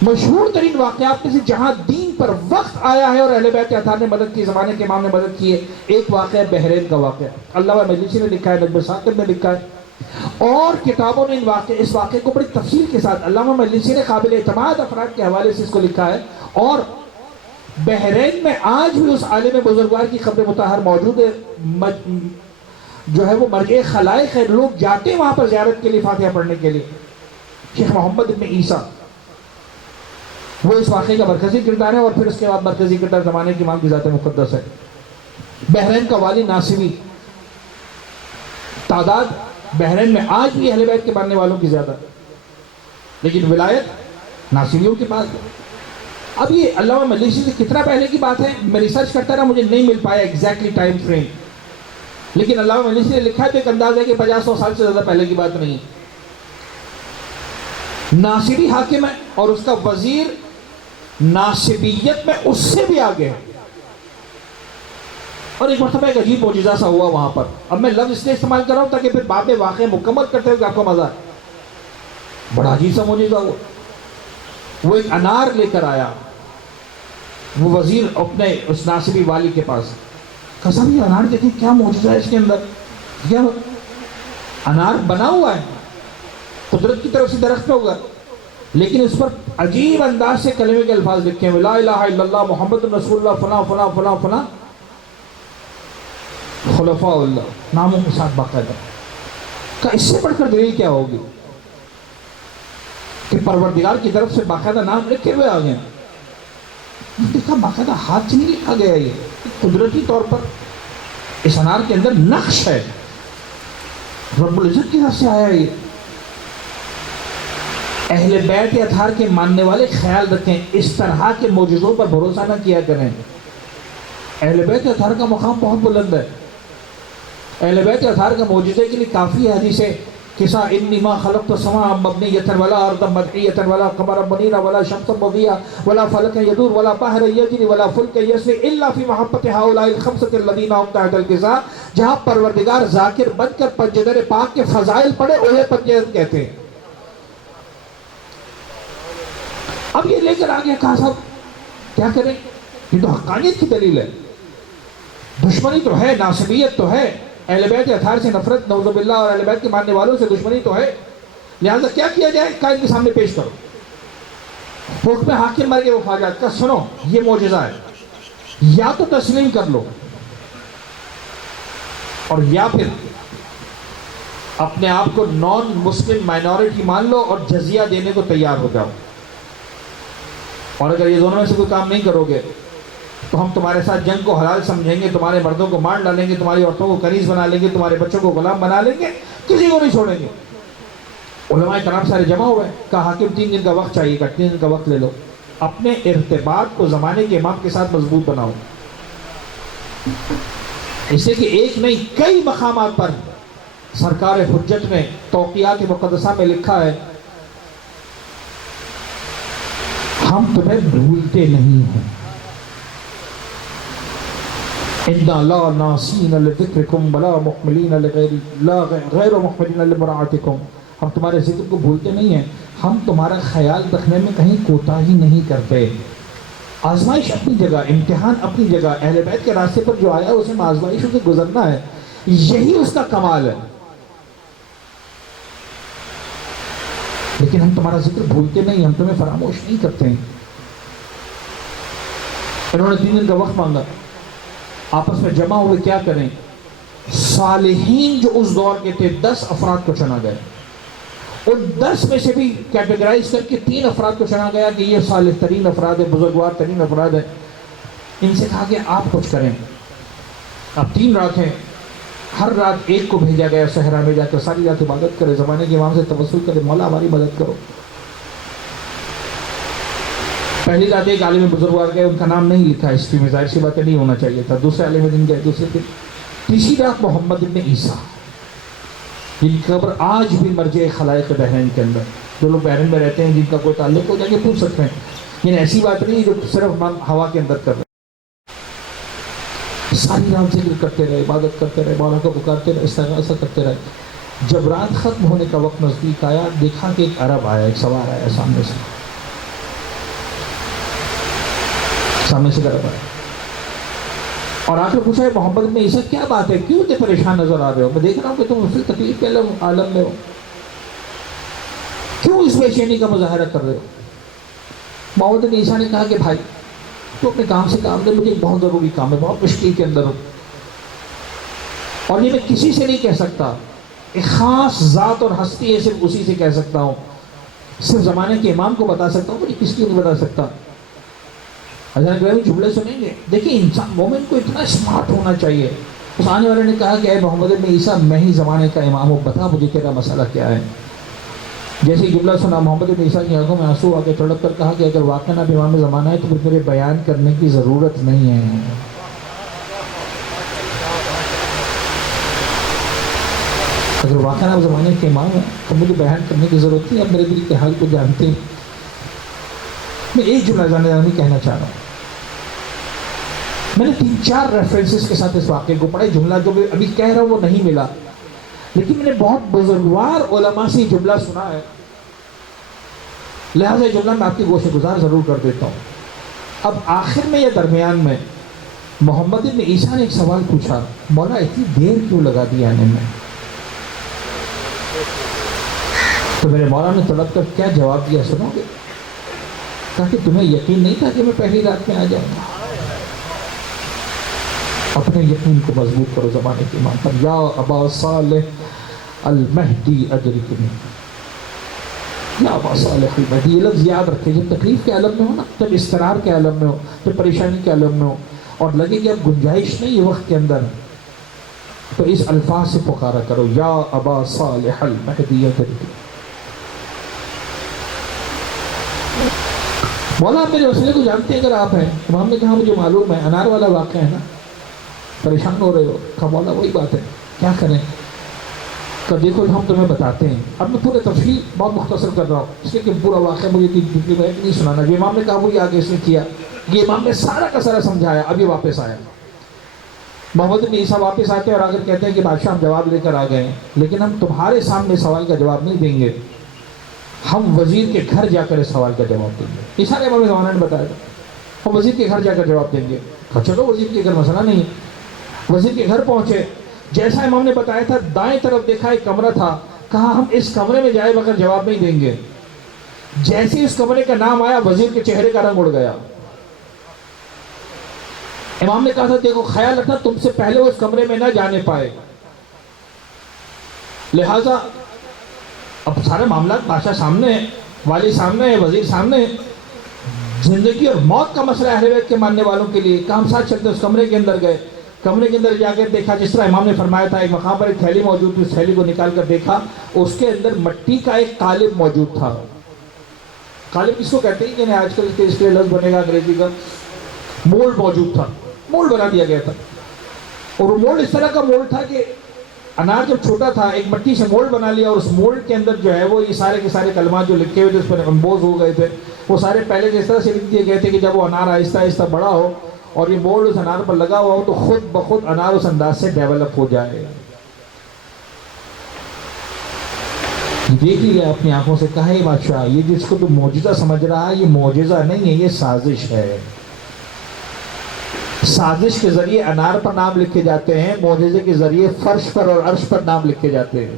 مشہور ترین واقعات میں سے جہاں دین پر وقت آیا ہے اور اہل بیت اطہار نے مدد کی، زمانے کے امام نے مدد کی ہے، ایک واقعہ بحرین کا واقعہ، علامہ مجلسی نے لکھا ہے، نجم ثاقب نے لکھا ہے، اور کتابوں نے اس واقعے کو بڑی تفصیل کے ساتھ، علامہ مجلسی نے قابل اعتماد افراد کے حوالے سے اس کو لکھا ہے، اور بحرین میں آج بھی اس عالم بزرگوار کی قبر مطہر موجود ہے، جو ہے وہ مرجع خلائق ہے، لوگ جاتے ہیں وہاں پر زیارت کے لیے، فاتحہ پڑھنے کے لیے۔ شیخ محمد ابن عیسیٰ وہ اس واقعے کا مرکزی کردار ہے، اور پھر اس کے بعد مرکزی کردار زمانے کے امام کی ذات مقدس ہے۔ بحرین کا والی ناصری، تعداد بحرین میں آج بھی اہل بیت کے ماننے والوں کی زیادہ ہے، لیکن ولایت ناصریوں کے پاس ہے۔ اب یہ علامہ مجلسی سے کتنا پہلے کی بات ہے، میں ریسرچ کرتا رہا، مجھے نہیں مل پایا ایگزیکٹلی ٹائم فریم، لیکن علامہ مجلسی نے لکھا ہے تو ایک انداز ہے کہ 50-100 سال سے زیادہ پہلے کی بات نہیں ہے۔ ناصری حاکم ہے اور اس کا وزیر ناصبیت میں اس سے بھی آگے ہے، اور ایک مرتبہ ایک عجیب معجزہ سا ہوا وہاں پر۔ اب میں لفظ اس لیے استعمال کر رہا ہوں تاکہ پھر باب واقعہ مکمل کرتے ہوئے آپ کو مزہ آئے۔ بڑا عجیب سا معجزہ ہوا، وہ ایک انار لے کر آیا، وہ وزیر اپنے اس ناصبی والی کے پاس، کہا صاحب یہ انار دیکھیں کیا معجزہ ہے اس کے اندر. کیا انار بنا ہوا ہے قدرت کی طرف سے درخت پہ ہوگا, لیکن اس پر عجیب انداز سے کلمے کے الفاظ لکھے ہیں, لا الہ الا اللہ محمد رسول اللہ فلاں فلاں فلاں فلاں خلفاء اللہ, ناموں کے ساتھ باقاعدہ. کہ اس سے بڑھ کر دلیل کیا ہوگی کہ پروردگار کی طرف سے باقاعدہ نام لکھے ہوئے آ گئے. دیکھا باقاعدہ ہاتھ سے نہیں لکھا گیا, یہ قدرتی طور پر اس انار کے اندر نقش ہے, رب العزت کی طرف سے آیا ہے. یہ اہل بیت اطہار کے ماننے والے خیال رکھیں, اس طرح کے معجزوں پر بھروسہ نہ کیا کریں. اہل بیت اطہار کا مقام بہت بلند ہے. اہل بیت اطہار کا معجزے کے لیے کافی حدیث ہے. کسا انی ما خلقت السماء مبنیۃ ولا ارضا مدحیۃ ولا قمرا منیرا ولا شمسا مضیئا ولا فلکا یدور ولا بحر یجری ولا فلک یسری الا فی محبت هؤلاء الخمسة الذین هم تحت القضاء. جہاں پروردگار ذاکر بن کر پنجدر پاک کے فضائل پڑھے انہیں پنجدر کہتے ہیں. اب یہ لے کر آگے کہا صاحب کیا کریں, یہ تو حقانیت کی دلیل ہے. دشمنی تو ہے, ناصبیت تو ہے, اہل بیت اطہار سے نفرت نعوذ باللہ اور اہل بیت کے ماننے والوں سے دشمنی تو ہے. لہٰذا کیا کیا جائے, قائد کے سامنے پیش کرو. حکم حاکم مر کے وفاجات کا سنو یہ معجزہ ہے, یا تو تسلیم کر لو اور یا پھر اپنے آپ کو نان مسلم مائنورٹی مان لو اور جزیہ دینے کو تیار ہو جاؤ. اور اگر یہ دونوں میں سے کوئی کام نہیں کرو گے تو ہم تمہارے ساتھ جنگ کو حلال سمجھیں گے, تمہارے مردوں کو مار ڈالیں گے, تمہاری عورتوں کو کنیز بنا لیں گے, تمہارے بچوں کو غلام بنا لیں گے, کسی کو نہیں چھوڑیں گے. علماء کرام سارے جمع ہوئے, کہا حاکم 3 دن کا وقت چاہیے, 3 دن کا وقت لے لو, اپنے ارتباط کو زمانے کے امام کے ساتھ مضبوط بناؤ. اس سے کہ ایک نہیں کئی مقامات پر سرکار حجت نے توقیات مقدسہ میں لکھا ہے ہم تمہیں بھولتے نہیں ہیں. اِنَّا لَا نَاسِينَ لِذِكْرِكُمْ وَلَا مُحْمِلِينَ غَيْرَ مُحْمِلِينَ لِمُرَاعَتِكُمْ. ہم تمہارے ذکر کو بھولتے نہیں ہیں, ہم تمہارا خیال رکھنے میں کہیں کوتاہی نہیں کرتے. آزمائش اپنی جگہ, امتحان اپنی جگہ, اہل بیت کے راستے پر جو آیا اسے آزمائشوں سے گزرنا ہے, یہی اس کا کمال ہے. لیکن ہم تمہارا ذکر بھولتے نہیں, ہم تمہیں فراموش نہیں کرتے ہیں. انہوں نے 3 دن کا وقت مانگا, آپس میں جمع ہوئے, کیا کریں. صالحین جو اس دور کے تھے 10 افراد کو چنا گئے, ان 10 میں سے بھی کیٹیگرائز کر کے 3 افراد کو چنا گیا کہ یہ صالح ترین افراد ہیں, بزرگوار ترین افراد ہیں. ان سے کہا کہ آپ کچھ کریں, اب 3 رات ہیں, ہر رات ایک کو بھیجا گیا صحرا میں جا کر ساری رات عبادت کرے, زمانے کے امام سے توسل کرے, مولا ہماری مدد کرو. پہلی رات ایک عالم بزرگوار گئے, ان کا نام نہیں لکھا ہسٹری میں, ظاہر سی باتیں نہیں ہونا چاہیے تھا. دوسرے عالم دن گئے, دوسرے دن. تیسری رات محمد ابن عیسیٰ, جن کی قبر آج بھی مرجع خلائق بحرین کے اندر, جو لوگ بحرین میں رہتے ہیں جن کا کوئی تعلق ہو جا کے پوچھ سکتے ہیں. یعنی ایسی بات نہیں جو صرف ہوا کے اندر کر رہے. ساری رات ذکر کرتے رہے, عبادت کرتے رہے, مولا کو پکارتے رہے, استغاثہ کرتے رہے. جب رات ختم ہونے کا وقت نزدیک آیا, دیکھا کہ ایک عرب آیا, ایک سوار آیا سامنے سے, سامنے سے عرب آیا اور آ کر پوچھا ہے محمد ابن عیسیٰ کیا بات ہے, کیوں اتنے پریشان نظر آ رہے ہو, میں دیکھ رہا ہوں کہ تم مفل تکلیف کے عالم میں ہو, کیوں اس بے چینی کا مظاہرہ کر رہے ہو. محمد ابن عیسیٰ نے کہا کہ بھائی تو اپنے کام سے کام دے, مجھے ایک بہت ضروری کام ہے, بہت مشکل کے اندر ہوں, اور یہ میں کسی سے نہیں کہہ سکتا, ایک خاص ذات اور ہستی ہے صرف اسی سے کہہ سکتا ہوں, صرف زمانے کے امام کو بتا سکتا ہوں, مجھے کس لیے نہیں بتا سکتا. حضرت گرامی جملے سنیں گے, دیکھیں انسان مومن کو اتنا اسمارٹ ہونا چاہیے. اس آنے والے نے کہا کہ اے محمد ابن عیسیٰ میں ہی زمانے کا امام ہوں, بتا مجھے تیرا مسئلہ کیا ہے. جیسے ہی جملہ سنا, محمد ابن عیسیٰ کی آنکھوں میں آنسو آ کے تڑپ کر کہا کہ اگر واقعہ آپ امام زمانہ ہے تو پھر میرے بیان کرنے کی ضرورت نہیں ہے. اگر واقعہ آپ زمانے کے امام ہیں تو مجھے بیان کرنے کی ضرورت نہیں, اب میرے دل کے حال کو جانتے ہیں. میں ایک جملہ جانے کہنا چاہ رہا ہوں. میں نے 3-4 ریفرنسز کے ساتھ اس واقعے کو پڑھا. جملہ جو میں ابھی کہہ رہا ہوں وہ نہیں ملا, لیکن میں نے بہت بزرگوار علماء سے جملہ سنا ہے, لہٰذا یہ جملہ میں آپ کی گوشہ گزار ضرور کر دیتا ہوں. اب آخر میں یا درمیان میں محمد بن عیسیٰ نے ایک سوال پوچھا، مولا اتنی دیر کیوں لگا دی آنے میں؟ تو میرے مولا نے تڑپ کر کیا جواب دیا سنو گے؟ تاکہ تمہیں یقین نہیں تھا کہ میں پہلی رات میں آ جاؤں گا۔ اپنے یقین کو مضبوط کرو زمانے کے امام پر۔ یا ابا صالح المہدی ادرکنی، یا ابا صالح المہدی، یہ لفظ یاد رکھے۔ جب تکلیف کے عالم میں ہو نا، جب اضطرار کے عالم میں ہو، جب پریشانی کے عالم میں ہو اور لگے کہ اب گنجائش نہیں ہے وقت کے اندر، تو اس الفاظ سے پکارا کرو، یا ابا صالح المہدی ادرکنی۔ مولا آپ میرے مسئلے کو جانتے ہیں اگر آپ ہیں؟ امام نے کہا مجھے معلوم ہے، انار والا واقعہ ہے نا، پریشان ہو رہے ہو۔ کہا مولا وہی بات ہے، کیا کریں؟ کہ دیکھو ہم تمہیں بتاتے ہیں۔ اب میں پورے تفصیل بہت مختصر کر رہا ہوں، اس لیے کہ پورا واقعہ مجھے نہیں سنانا۔ جو امام نے کہا وہی آگے اس نے کیا، یہ امام نے سارا کا سارا سمجھایا۔ اب یہ واپس آیا، محمد بن عیسیٰ واپس آتے ہیں اور آگر کہتے ہیں کہ بادشاہ ہم جواب لے کر آ گئے ہیں، لیکن ہم تمہارے سامنے سوال کا جواب نہیں دیں گے، ہم وزیر کے گھر جا کر اس سوال کا جواب دیں گے۔ عیسیٰ نے امام زمانہ نے بتایا تھا ہم وزیر کے گھر جا کر جواب دیں گے۔ کہا چلو وزیر کے گھر، مسئلہ نہیں ہے۔ وزیر کے گھر پہنچے، جیسا امام نے بتایا تھا دائیں طرف دیکھا ایک کمرہ تھا، کہا ہم اس کمرے میں جائے بغیر جواب نہیں دیں گے۔ جیسے اس کمرے کا نام آیا وزیر کے چہرے کا رنگ اڑ گیا۔ امام نے کہا تھا دیکھو خیال رکھنا تم سے پہلے وہ اس کمرے میں نہ جانے پائے، لہٰذا اب سارے معاملات بادشاہ سامنے ہیں، والی سامنے ہے، وزیر سامنے ہے، زندگی اور موت کا مسئلہ اہل بیت کے ماننے والوں کے لیے۔ کہا ہم ساتھ چلتے اس کمرے کے اندر گئے، کمرے کے اندر جا کے دیکھا جس طرح امام نے فرمایا تھا، ایک مقام پر ایک تھیلی موجود تھی، اس تھیلی کو نکال کر دیکھا، اس کے اندر مٹی کا ایک قالب موجود تھا۔ قالب کس کو کہتے ہیں؟ یعنی آج کل اس کے لفظ بنے گا انگریزی کا، مولڈ موجود تھا، مولڈ بنا دیا گیا تھا۔ اور وہ مولڈ اس طرح کا مولڈ تھا کہ انار جب چھوٹا تھا ایک مٹی سے مولڈ بنا لیا، اور اس مولڈ کے اندر جو ہے وہ یہ سارے کے سارے کلمات جو لکھے ہوئے تھے اس پر امبوز ہو گئے تھے، وہ سارے پہلے جس طرح سے لکھ دیے گئے تھے کہ جب وہ انار آہستہ آہستہ بڑا ہو اور یہ مولڈ اس انار پر لگا ہوا ہو تو خود بخود انار اس انداز سے ڈیولپ ہو جائے۔ دیکھ لیا اپنی آنکھوں سے، کہا بادشاہ یہ جس کو تو معجزہ سمجھ رہا ہے یہ معجزہ نہیں ہے، یہ سازش ہے۔ سازش کے ذریعے انار پر نام لکھے جاتے ہیں، معجزے کے ذریعے فرش پر اور عرش پر نام لکھے جاتے ہیں،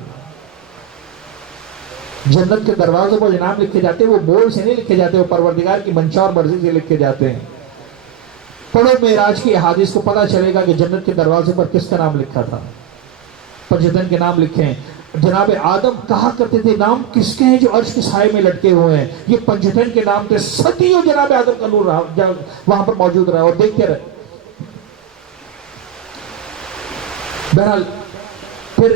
جنت کے دروازوں پر نام لکھے جاتے ہیں۔ وہ بول سے نہیں لکھے جاتے، وہ پروردگار کی منشا اور مرضی سے لکھے جاتے ہیں۔ پڑھو معراج کی احادیث کو پتہ چلے گا کہ جنت کے دروازے پر کس کا نام لکھا تھا، پنجتن کے نام لکھے ہیں۔ جناب آدم کہا کرتے تھے نام کس کے ہیں جو عرش کے سائے میں لٹکے ہوئے ہیں، یہ پنجتن کے نام تھے۔ صدیوں جناب آدم کا نور رہا وہاں پر موجود رہا اور دیکھتے رہے۔ بہرحال پھر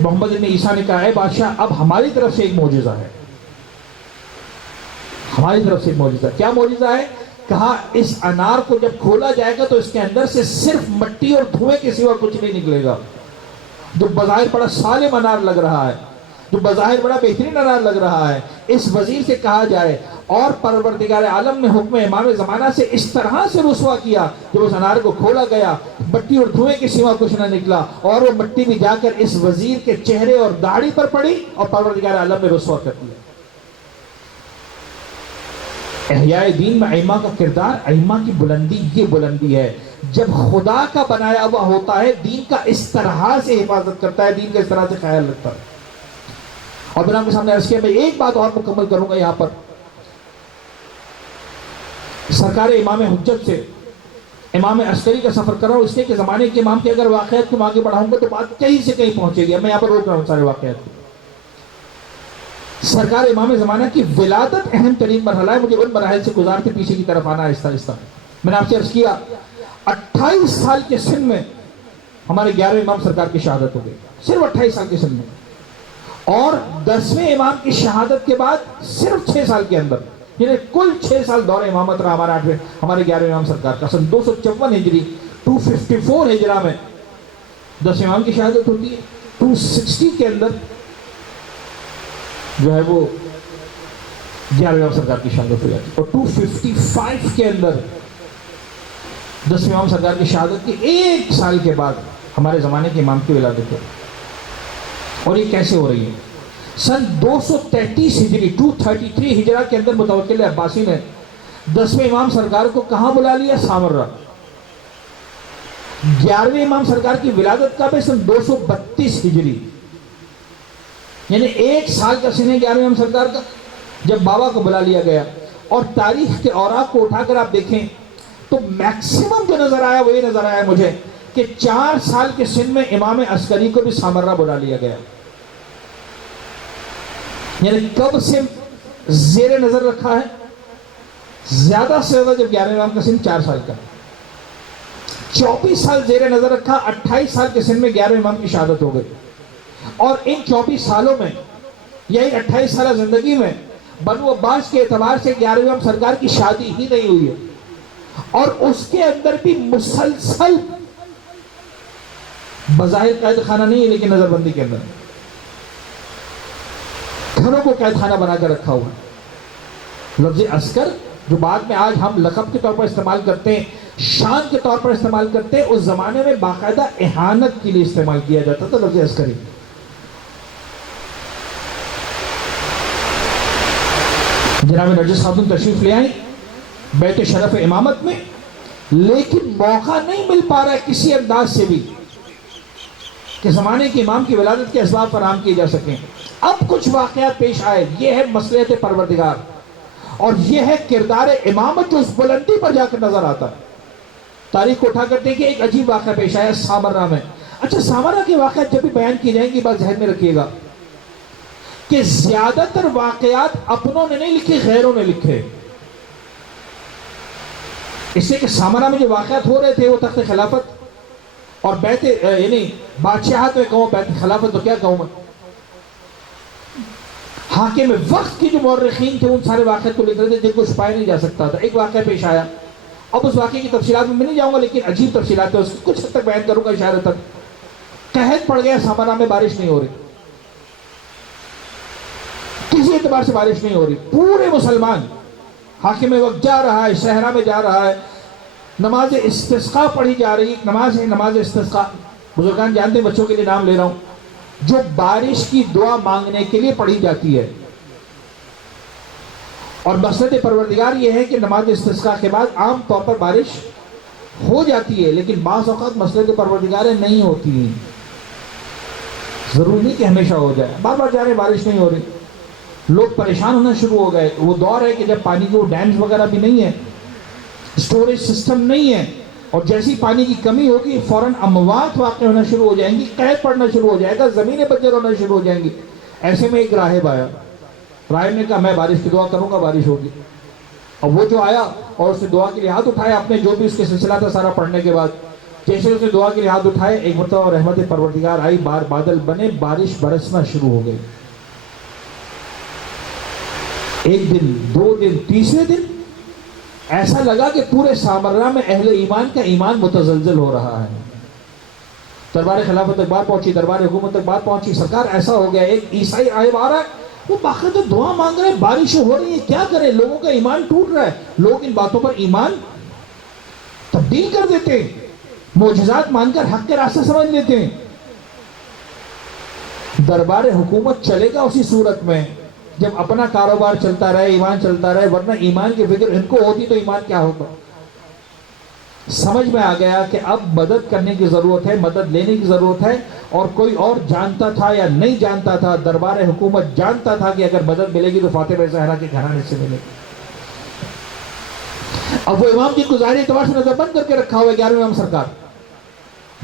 محمد بن عیسیٰ نے کہا اے بادشاہ اب ہماری طرف سے ایک معجزہ ہے، ہماری طرف سے ایک معجزہ۔ کیا معجزہ ہے؟ کہا اس انار کو جب کھولا جائے گا تو اس کے اندر سے صرف مٹی اور دھوئیں کے سوا کچھ نہیں نکلے گا۔ جو بظاہر بڑا سالم انار لگ رہا ہے، جو بظاہر بڑا بہترین انار لگ رہا ہے، اس وزیر سے کہا جائے اور پروردگار عالم نے حکم امام زمانہ سے اس طرح سے رسوا کیا جب اس انار کو کھولا گیا مٹی اور دھوئیں کے سوا کچھ نہ نکلا، اور وہ مٹی بھی جا کر اس وزیر کے چہرے اور داڑھی پر پڑی اور پروردگار عالم نے رسوا کر دیا۔ احیاء دین میں ائمہ کا کردار، ائمہ کی بلندی یہ بلندی ہے، جب خدا کا بنایا ہوا ہوتا ہے دین کا اس طرح سے حفاظت کرتا ہے، دین کا اس طرح سے خیال رکھتا ہے۔ اور میں آپ کے سامنے عرض کیا، میں ایک بات اور مکمل کروں گا یہاں پر۔ سرکار امام حجت سے امام عسکری کا سفر کر رہا ہوں اس لیے کہ زمانے کے امام کے اگر واقعات کو آگے بڑھاؤں گا تو بات کہیں سے کہیں پہنچے گی۔ میں یہاں پر روک رہا ہوں سارے واقعات کو۔ سرکار امام زمانہ کی ولادت اہم ترین مرحلہ ہے، مجھے ان مراحل سے گزار کے پیچھے کی طرف آنا آہستہ آہستہ۔ میں نے آپ سے عرض کیا 28 سال کے سن میں ہمارے 11ویں امام سرکار کی شہادت ہو گئی، صرف 28 سال کے سن میں، اور 10ویں امام کی شہادت کے بعد صرف 6 سال کے اندر، یعنی کل 6 سال دور امامت رہا ہمارے 11ویں امام سرکار کا۔ سن 254 ہجری 254 ہجرہ میں 10ویں امام کی شہادت ہوتی ہے، 260 کے اندر جو ہے وہ 11ویں امام سرکار کی شہادت ہو جاتی ہے، اور 255 کے اندر 10ویں امام سرکار کی شہادت کے 1 سال کے بعد ہمارے زمانے کے امام کی ولادت ہے۔ اور یہ کیسے ہو رہی ہے؟ سن 233 ہجری 233 ہجرہ کے اندر متوکل عباسی نے 10ویں امام سرکار کو کہاں بلا لیا؟ سامرہ۔ 11ویں امام سرکار کی ولادت کب ہے؟ سن 232 ہجری، یعنی 1 سال کا سن ہے 11ویں امام سرکار کا جب بابا کو بلا لیا گیا. اور تاریخ کے اوراق کو اٹھا کر آپ دیکھیں تو میکسیمم جو نظر آیا وہ یہ نظر آیا مجھے کہ 4 سال کے سن میں امام عسکری کو بھی سامرہ بلا لیا گیا. یعنی کب سے زیر نظر رکھا ہے؟ زیادہ سے زیادہ جب 11ویں امام کا سن 4 سال کا. 24 سال زیر نظر رکھا، 28 سال کے سن میں 11ویں امام کی شہادت ہو گئی. اور ان 24 سالوں میں یہی 28 سالہ زندگی میں بنو عباس کے اعتبار سے 11ویں امام سرکار کی شادی ہی نہیں ہوئی ہے. اور اس کے اندر بھی مسلسل بظاہر قید خانہ نہیں ہے لیکن نظر بندی کے اندر گھروں کو قید خانہ بنا کر رکھا ہوا. لفظ عسکر جو بعد میں آج ہم لقب کے طور پر استعمال کرتے ہیں، شان کے طور پر استعمال کرتے ہیں، اس زمانے میں باقاعدہ اہانت کے لیے استعمال کیا جاتا تھا لفظ عسکری. جناب نرجس خاتون تشریف لے آئیں بیت شرف امامت میں، لیکن موقع نہیں مل پا رہا ہے کسی انداز سے بھی کہ زمانے کے امام کی ولادت کے اسباب فراہم کیے جا سکیں. اب کچھ واقعات پیش آئے، یہ ہے مصلحت پروردگار اور یہ ہے کردار امامت جو اس بلندی پر جا کر نظر آتا ہے. تاریخ کو اٹھا کر دیکھیں، ایک عجیب واقعہ پیش آیا سامرہ میں. اچھا، سامرہ کے واقعات جب بھی بیان کی جائیں گی بات ذہن میں رکھیے گا کہ زیادہ تر واقعات اپنوں نے نہیں لکھے، غیروں نے لکھے. اس سے کہ سامرہ میں جو واقعات ہو رہے تھے وہ تخت خلافت اور بیت یعنی بادشاہت میں کہوں، بیت خلافت تو کیا کہوں میں، حاکم وقت کی جو مورخین تھے ان سارے واقعات کو لکھ رہے تھے جن کو چھپایا نہیں جا سکتا تھا. ایک واقعہ پیش آیا، اب اس واقعے کی تفصیلات میں نہیں جاؤں گا لیکن عجیب تفصیلات ہے، اس کو کچھ حد تک بیان کروں گا اشارے تک. قحط پڑ گیا سامرہ میں، بارش نہیں ہو رہی، کسی اعتبار سے بارش نہیں ہو رہی. پورے مسلمان، حاکم وقت جا رہا ہے، صحرا میں جا رہا ہے، نماز استسقاء پڑھی جا رہی. نماز ہے نماز استسقاء، بزرگان جانتے ہیں، بچوں کے لیے نام لے رہا ہوں، جو بارش کی دعا مانگنے کے لیے پڑھی جاتی ہے. اور مقصد پروردگار یہ ہے کہ نماز استسقاء کے بعد عام طور پر بارش ہو جاتی ہے، لیکن بعض اوقات مقصد پروردگار نہیں ہوتی ہیں. ضروری نہیں کہ ہمیشہ ہو جائے. بار بار جا رہے بارش نہیں ہو رہی، لوگ پریشان ہونا شروع ہو گئے. وہ دور ہے کہ جب پانی کے ڈیمز وغیرہ بھی نہیں ہے، اسٹوریج سسٹم نہیں ہے، اور جیسی پانی کی کمی ہوگی فوراً اموات واقع ہونا شروع ہو جائیں گی، قحط پڑنا شروع ہو جائے گا، زمینیں بنجر ہونا شروع ہو جائیں گی. ایسے میں ایک راہب آیا، راہب نے کہا میں بارش کی دعا کروں گا، بارش ہوگی. اب وہ جو آیا اور اس نے دعا کے لیے ہاتھ اٹھایا، اپنے جو بھی اس کے سلسلہ تھا سارا پڑھنے کے بعد، جیسے اس نے دعا کے لیے ہاتھ اٹھائے، ایک مرتبہ رحمت پروردگار آئی، بادل بنے، بارش برسنا شروع ہو گئی. ایک دن، 2 دن، تیسرے دن ایسا لگا کہ پورے سامرہ میں اہل ایمان کا ایمان متزلزل ہو رہا ہے. دربار خلافت تک بات پہنچی، دربار حکومت تک بات پہنچی. سرکار ایسا ہو گیا، ایک عیسائی راہب آ رہا ہے، وہ باقاعدہ دعا مانگ رہے ہیں، بارش ہو رہی ہے، کیا کریں، لوگوں کا ایمان ٹوٹ رہا ہے. لوگ ان باتوں پر ایمان تبدیل کر دیتے ہیں، معجزات مان کر حق کے راستے سمجھ لیتے ہیں. دربار حکومت چلے گا اسی صورت میں جب اپنا کاروبار چلتا رہے، ایمان چلتا رہے، ورنہ ایمان کی فکر ان کو ہوتی تو ایمان کیا ہوتا. سمجھ میں آ گیا کہ اب مدد کرنے کی ضرورت ہے، مدد لینے کی ضرورت ہے. اور کوئی اور جانتا تھا یا نہیں جانتا تھا، دربار حکومت جانتا تھا کہ اگر مدد ملے گی تو فاطمہ زہرا کے گھرانے سے ملے گی. اب وہ امام جن کو ظاہری اعتبار سے نظر بند کر کے رکھا ہوا ہے 11ویں امام سرکار،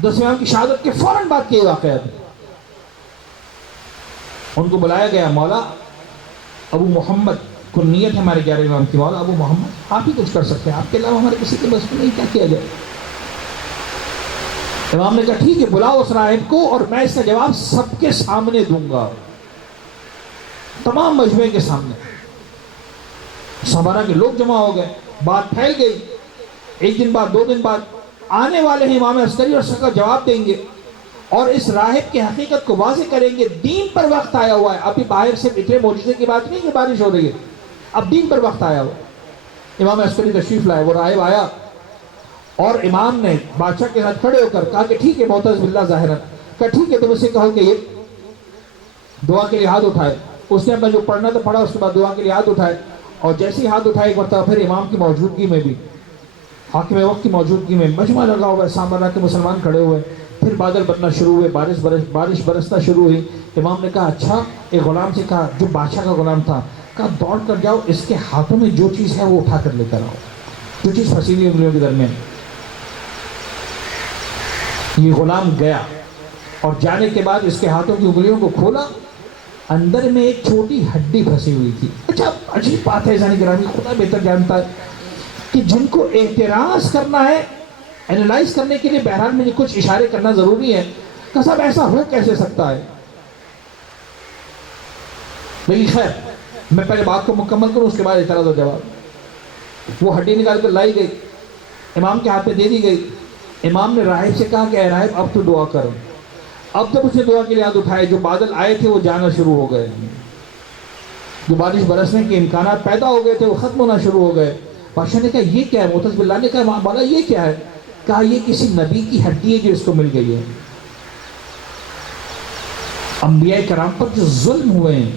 10ویں امام کی شہادت کے فوراً بعد کے واقعات، ان کو بلایا گیا. مولا ابو محمد کنیت ہے ہمارے 11ویں امام کی، مولا ابو محمد آپ ہی کچھ کر سکتے ہیں، آپ کے علاوہ ہمارے کسی کے بس میں نہیں، کیا کیا جائے. امام نے کہا ٹھیک ہے، بلاؤ اس راہب کو اور میں اس کا جواب سب کے سامنے دوں گا، تمام مجمع کے سامنے. سامرہ کے لوگ جمع ہو گئے، بات پھیل گئی. ایک دن بعد، 2 دن بعد آنے والے ہیں امام عسکری اور اس کا جواب دیں گے اور اس راہب کی حقیقت کو واضح کریں گے. دین پر وقت آیا ہوا ہے، ابھی باہر سے اتنے معجزے کی بات نہیں کہ بارش ہو رہی ہے، اب دین پر وقت آیا ہوا. امام عسکری تشریف لائے، وہ راہب آیا اور امام نے بادشاہ کے ساتھ کھڑے ہو کر کہا کہ ٹھیک ہے معتز باللہ ظاہرا، کہا ٹھیک ہے، تم اسے کہو کہ یہ دعا کے لیے ہاتھ اٹھائے. اس نے اپنا جو پڑھنا تو پڑھا، اس کے بعد دعا کے لیے ہاتھ اٹھائے. اور جیسے ہی ہاتھ اٹھائے ایک مرتبہ پھر امام کی موجودگی میں بھی حاکم وقت کی موجودگی میں مجمع لگا ہوا ہے، سامراء کے مسلمان کھڑے ہوئے، پھر بادل بننا شروع ہوئے، بارش برسنا شروع ہوئی۔ امام نے کہا اچھا، ایک غلام سے کہا جو بادشاہ کا غلام تھا، کہا دوڑ کر جاؤ، اس کے ہاتھوں میں جو چیز ہے وہ اٹھا کر لے کر آؤ، جو چیز پھنسی ہوئی انگلیوں کے درمیان۔ یہ غلام گیا اور جانے کے بعد اس کے ہاتھوں کی انگلیوں کو کھولا، اندر میں ایک چھوٹی ہڈی پھنسی ہوئی تھی۔ اچھا عجیب بات ہے ذہن گرامی، خدا بہتر جانتا ہے کہ جن کو اعتراض کرنا ہے، اینالائز کرنے کے لیے بہرحال میں کچھ اشارے کرنا ضروری ہے کہ صاحب ایسا ہو کیسے سکتا ہے۔ لیکن خیر میں پہلے بات کو مکمل کروں، اس کے بعد اعتراض و جواب۔ وہ ہڈی نکال کر لائی گئی، امام کے ہاتھ میں دے دی گئی۔ امام نے راہب سے کہا کہ اے راہب اب تو دعا کرو۔ اب جب اس نے دعا کے لیے ہاتھ اٹھائے، جو بادل آئے تھے وہ جانا شروع ہو گئے، جو بارش برسنے کے امکانات پیدا ہو گئے تھے وہ ختم ہونا شروع ہو گئے۔ بادشاہ نے کہا یہ کیا ہے؟ معتز باللہ نے کہا مولا یہ کیا ہے؟ کہا یہ کسی نبی کی ہڈی ہے جو اس کو مل گئی ہے۔ انبیاء کرام پر جو ظلم ہوئے ہیں،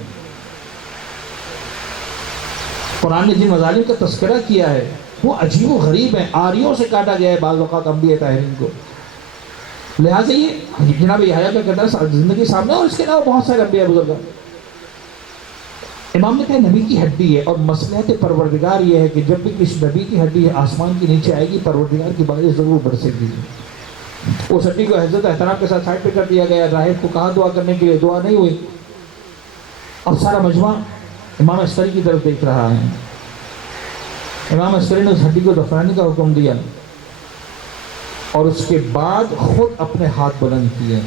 قرآن نے جن مظالم کا تذکرہ کیا ہے وہ عجیب و غریب ہیں۔ آریوں سے کاٹا گیا ہے بعض اوقات انبیاء طاہرین کو، لہٰذا یہ جناب یحییٰ کا کردار زندگی سامنے، اور اس کے علاوہ بہت سارے انبیاء بزرگ۔ امام نے کہا نبی کی ہڈی ہے، اور مصلحت پروردگار یہ ہے کہ جب بھی کسی نبی کی ہڈی آسمان کے نیچے آئے گی پروردگار کی بارش ضرور برسے گی۔ اس ہڈی کو عزت احترام کے ساتھ سائڈ پہ کر دیا گیا، راہب کو کہا دعا کرنے کے لیے، دعا نہیں ہوئی۔ اب سارا مجمع امام عسکری کی طرف دیکھ رہا ہے۔ امام عسکری نے اس ہڈی کو دفنانے کا حکم دیا اور اس کے بعد خود اپنے ہاتھ بلند کیے۔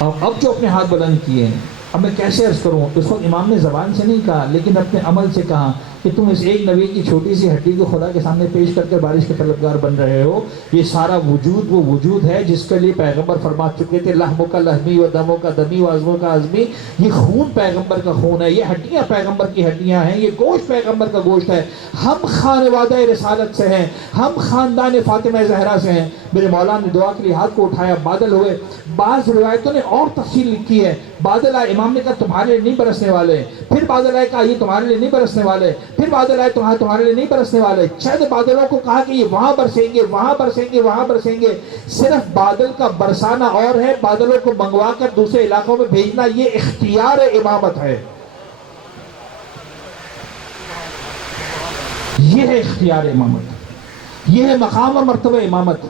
اب جو اپنے ہاتھ بلند کیے، اب میں کیسے عرض کروں؟ اس وقت امام نے زبان سے نہیں کہا لیکن اپنے عمل سے کہا کہ تم اس ایک نبی کی چھوٹی سی ہڈی کو خدا کے سامنے پیش کر کے بارش کے طلبگار بن رہے ہو۔ یہ سارا وجود وہ وجود ہے جس کے لیے پیغمبر فرما چکے تھے لحموں کا لحمی و دموں کا دمی و عظموں کا عظمی۔ یہ خون پیغمبر کا خون ہے، یہ ہڈیاں پیغمبر کی ہڈیاں ہیں، یہ گوشت پیغمبر کا گوشت ہے۔ ہم خانوادہ رسالت سے ہیں، ہم خاندان فاطمہ زہرا سے ہیں۔ میرے مولا نے دعا کے لیے ہاتھ کو اٹھایا، بادل ہوئے۔ بعض روایتوں نے اور تفصیل لکھی ہے، بادل آئے، امام نے کہا تمہارے لیے نہیں برسنے والے، پھر بادل آئے، کہا یہ تمہارے لیے نہیں برسنے والے، پھر بادل آئے تمہارے لیے نہیں برسنے والے۔ چند بادلوں کو کہا کہ یہ وہاں برسیں گے، وہاں برسیں گے، وہاں برسیں گے۔ صرف بادل کا برسانا اور ہے، بادلوں کو منگوا کر دوسرے علاقوں میں بھیجنا یہ اختیار امامت ہے، یہ ہے اختیار امامت، یہ ہے مقام و مرتبہ امامت۔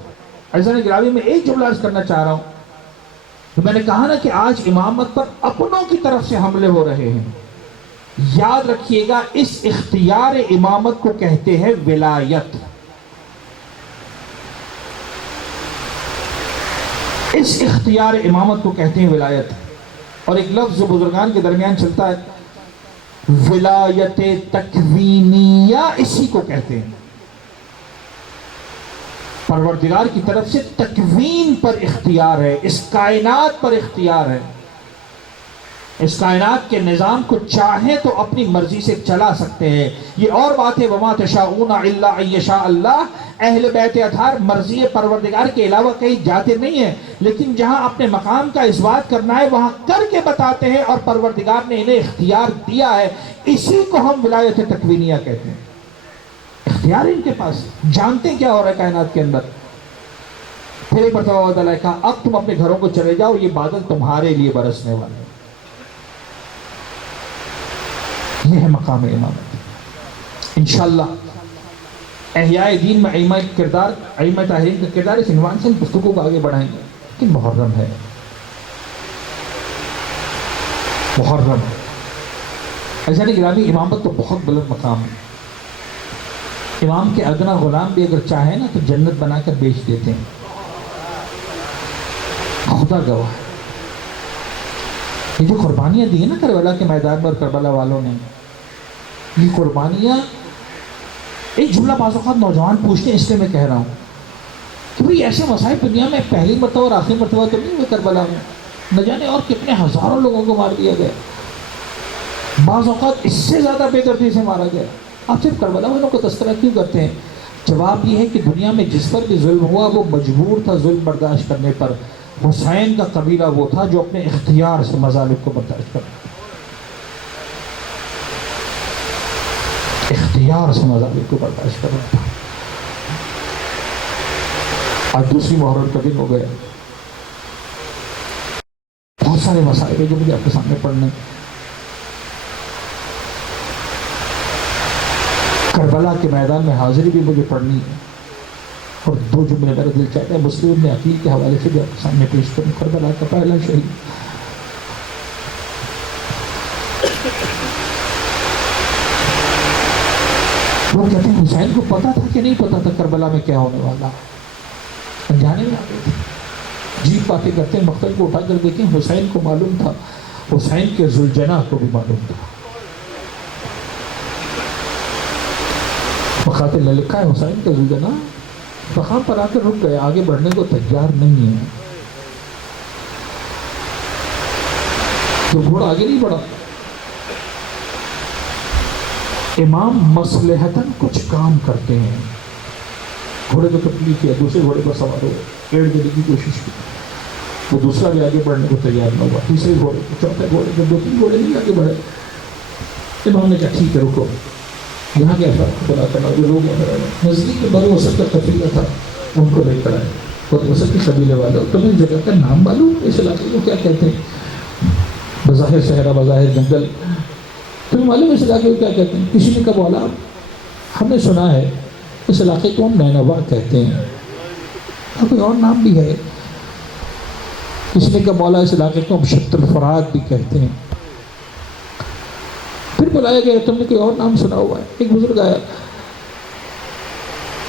عزیزان گرامی میں ایک جملہ عرض کرنا چاہ رہا ہوں، میں نے کہا نا کہ آج امامت پر اپنوں کی طرف سے حملے ہو رہے ہیں۔ یاد رکھیے گا اس اختیار امامت کو کہتے ہیں ولایت، اس اختیار امامت کو کہتے ہیں ولایت۔ اور ایک لفظ جو بزرگان کے درمیان چلتا ہے ولایت تکوینیہ، اسی کو کہتے ہیں۔ پروردگار کی طرف سے تکوین پر اختیار ہے، اس کائنات پر اختیار ہے، اس کائنات کے نظام کو چاہیں تو اپنی مرضی سے چلا سکتے ہیں۔ یہ اور بات ہے وَمَا تَشَاءُونَ إِلَّا أَن يَشَاءَ اللَّهُ، اہل بیت اطہار مرضی پروردگار کے علاوہ کہیں جاتے نہیں ہیں، لیکن جہاں اپنے مقام کا اثبات کرنا ہے وہاں کر کے بتاتے ہیں، اور پروردگار نے انہیں اختیار دیا ہے۔ اسی کو ہم ولایت تکوینیہ کہتے ہیں۔ اختیار ان کے پاس، جانتے ہیں کیا ہو رہا ہے کائنات کے اندر۔ پھر ایک مرتبہ اللہ تعالیٰ نے کہا اب تم اپنے گھروں کو چلے جاؤ، یہ بادل تمہارے لیے برسنے والے ہیں۔ یہ ہے مقام امامت۔ انشاءاللہ احیاء دین میں ائمہ طاہرین کا کردار اس عنوان سے ہم گفتگو کو آگے بڑھائیں گے کہ محرم ہے، محرم۔ عزیزان گرامی امامت تو بہت بلند مقام ہے۔ امام کے ادنا غلام بھی اگر چاہیں نا تو جنت بنا کر بیچ دیتے ہیں، خدا گواہ۔ یہ جو قربانیاں دی ہیں نا کربلا کے میدان میں اور کربلا والوں نے، یہ قربانیاں، ایک جملہ بعض اوقات نوجوان پوچھتے ہیں، اس لیے میں کہہ رہا ہوں کہ بھئی ایسے مصائب دنیا میں پہلی مرتبہ اور آخری مرتبہ تو نہیں ہوئے کربلا میں، نہ جانے اور کتنے ہزاروں لوگوں کو مار دیا گیا، بعض اوقات اس سے زیادہ بے دردی سے مارا گیا۔ آپ صرف کربلا والوں کو تذکرہ کیوں کرتے ہیں؟ جواب یہ ہے کہ دنیا میں جس پر بھی ظلم ہوا وہ مجبور تھا ظلم برداشت کرنے پر۔ حسین کا قبیلہ وہ تھا جو اپنے اختیار سے مظالم کو برداشت کرتا، اختیار سے مظالم کو برداشت کر رہا تھا۔ آج دوسری محرم کا دن ہو گیا. بہت سارے مسائل ہیں جو مجھے آپ کے سامنے پڑھنے. کربلا کے میدان میں حاضری بھی مجھے پڑھنی ہے، اور دو جملے میرا دل چاہتا ہے مسلم نے عقیل کے حوالے سے بھی آپ کے سامنے پیش کروں. کربلا کا پہلا شہید وہ کہتے ہیں حسین کو پتا تھا کہ نہیں پتا تھا کربلا میں کیا ہونے والا، انجانے میں آتے تھے. جیب باتیں کرتے ہیں، مقتل کو اٹھا کر دیکھیں، حسین کو معلوم تھا، حسین کے ذوالجناح کو بھی معلوم تھا. مقاتل نے لکھا ہے حسین کا ذوالجناح مقام پر آ کر رک گئے، آگے بڑھنے کو تیار نہیں ہے. تو گھوڑا آگے نہیں بڑھا. امام مصلحتاً کچھ کام کرتے ہیں، گھوڑے کو تبدیل کیا، دوسرے گھوڑے پر سوار ہو ایڑ دینے کی کوشش کی، وہ دوسرا بھی آگے بڑھنے کو تیار نہ ہوا. تیسرے گھوڑے کو، چوتھے گھوڑے کو، دو تین گھوڑے نہیں آگے بڑھے. امام نے کہا ٹھیک ہے رکو، یہاں کیا فرق بنا کرنا، جو لوگ نزدیک کے بنو اسد کا قبیلہ تھا ان کو لے کر آئے. بنو اسد کے قبیلے والے، تمہیں جگہ کا نام معلوم ہے اس علاقے کو کیا کہتے ہیں؟ بظاہر صحرا، بظاہر جنگل، تمہیں معلوم ہے اس علاقے کو کیا کہتے ہیں؟ کسی نے کہا بولا ہم نے سنا ہے اس علاقے کو ہم نینوا کہتے ہیں، اور کوئی اور نام بھی ہے. کسی نے کہا مولا اس علاقے کو ہم شط الفرات بھی کہتے ہیں. پھر بلایا گیا، تم نے کوئی اور نام سنا ہوا ہے؟ ایک بزرگ آیا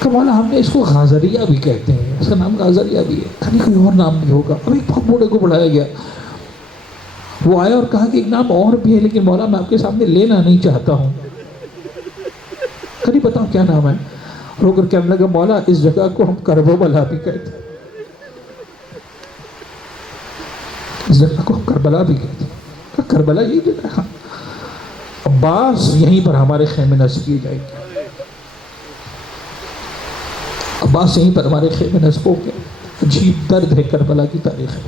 کہ مولا ہم نے اس کو غازریہ بھی کہتے ہیں، اس کا نام غازریہ بھی ہے. کہیں کوئی اور نام بھی ہوگا. اب ایک بہت بوڑھے کو بلایا گیا، وہ آیا اور کہا کہ ایک نام اور بھی ہے لیکن مولا میں آپ کے سامنے لینا نہیں چاہتا ہوں. کہیں بتاؤ کیا نام ہے؟ رو کر کہنے لگا مولا اس جگہ کو ہم کربلا بھی کہتے ہیں، اس جگہ کو ہم کربلا بھی کہتے ہیں. کربلا یہی جگہ ہے. عباس یہیں پر ہمارے خیمے نصب کیے جائیں گے، عباس یہیں پر ہمارے خیمے نصب ہو گئے. عجیب درد ہے کربلا کی تاریخ ہے.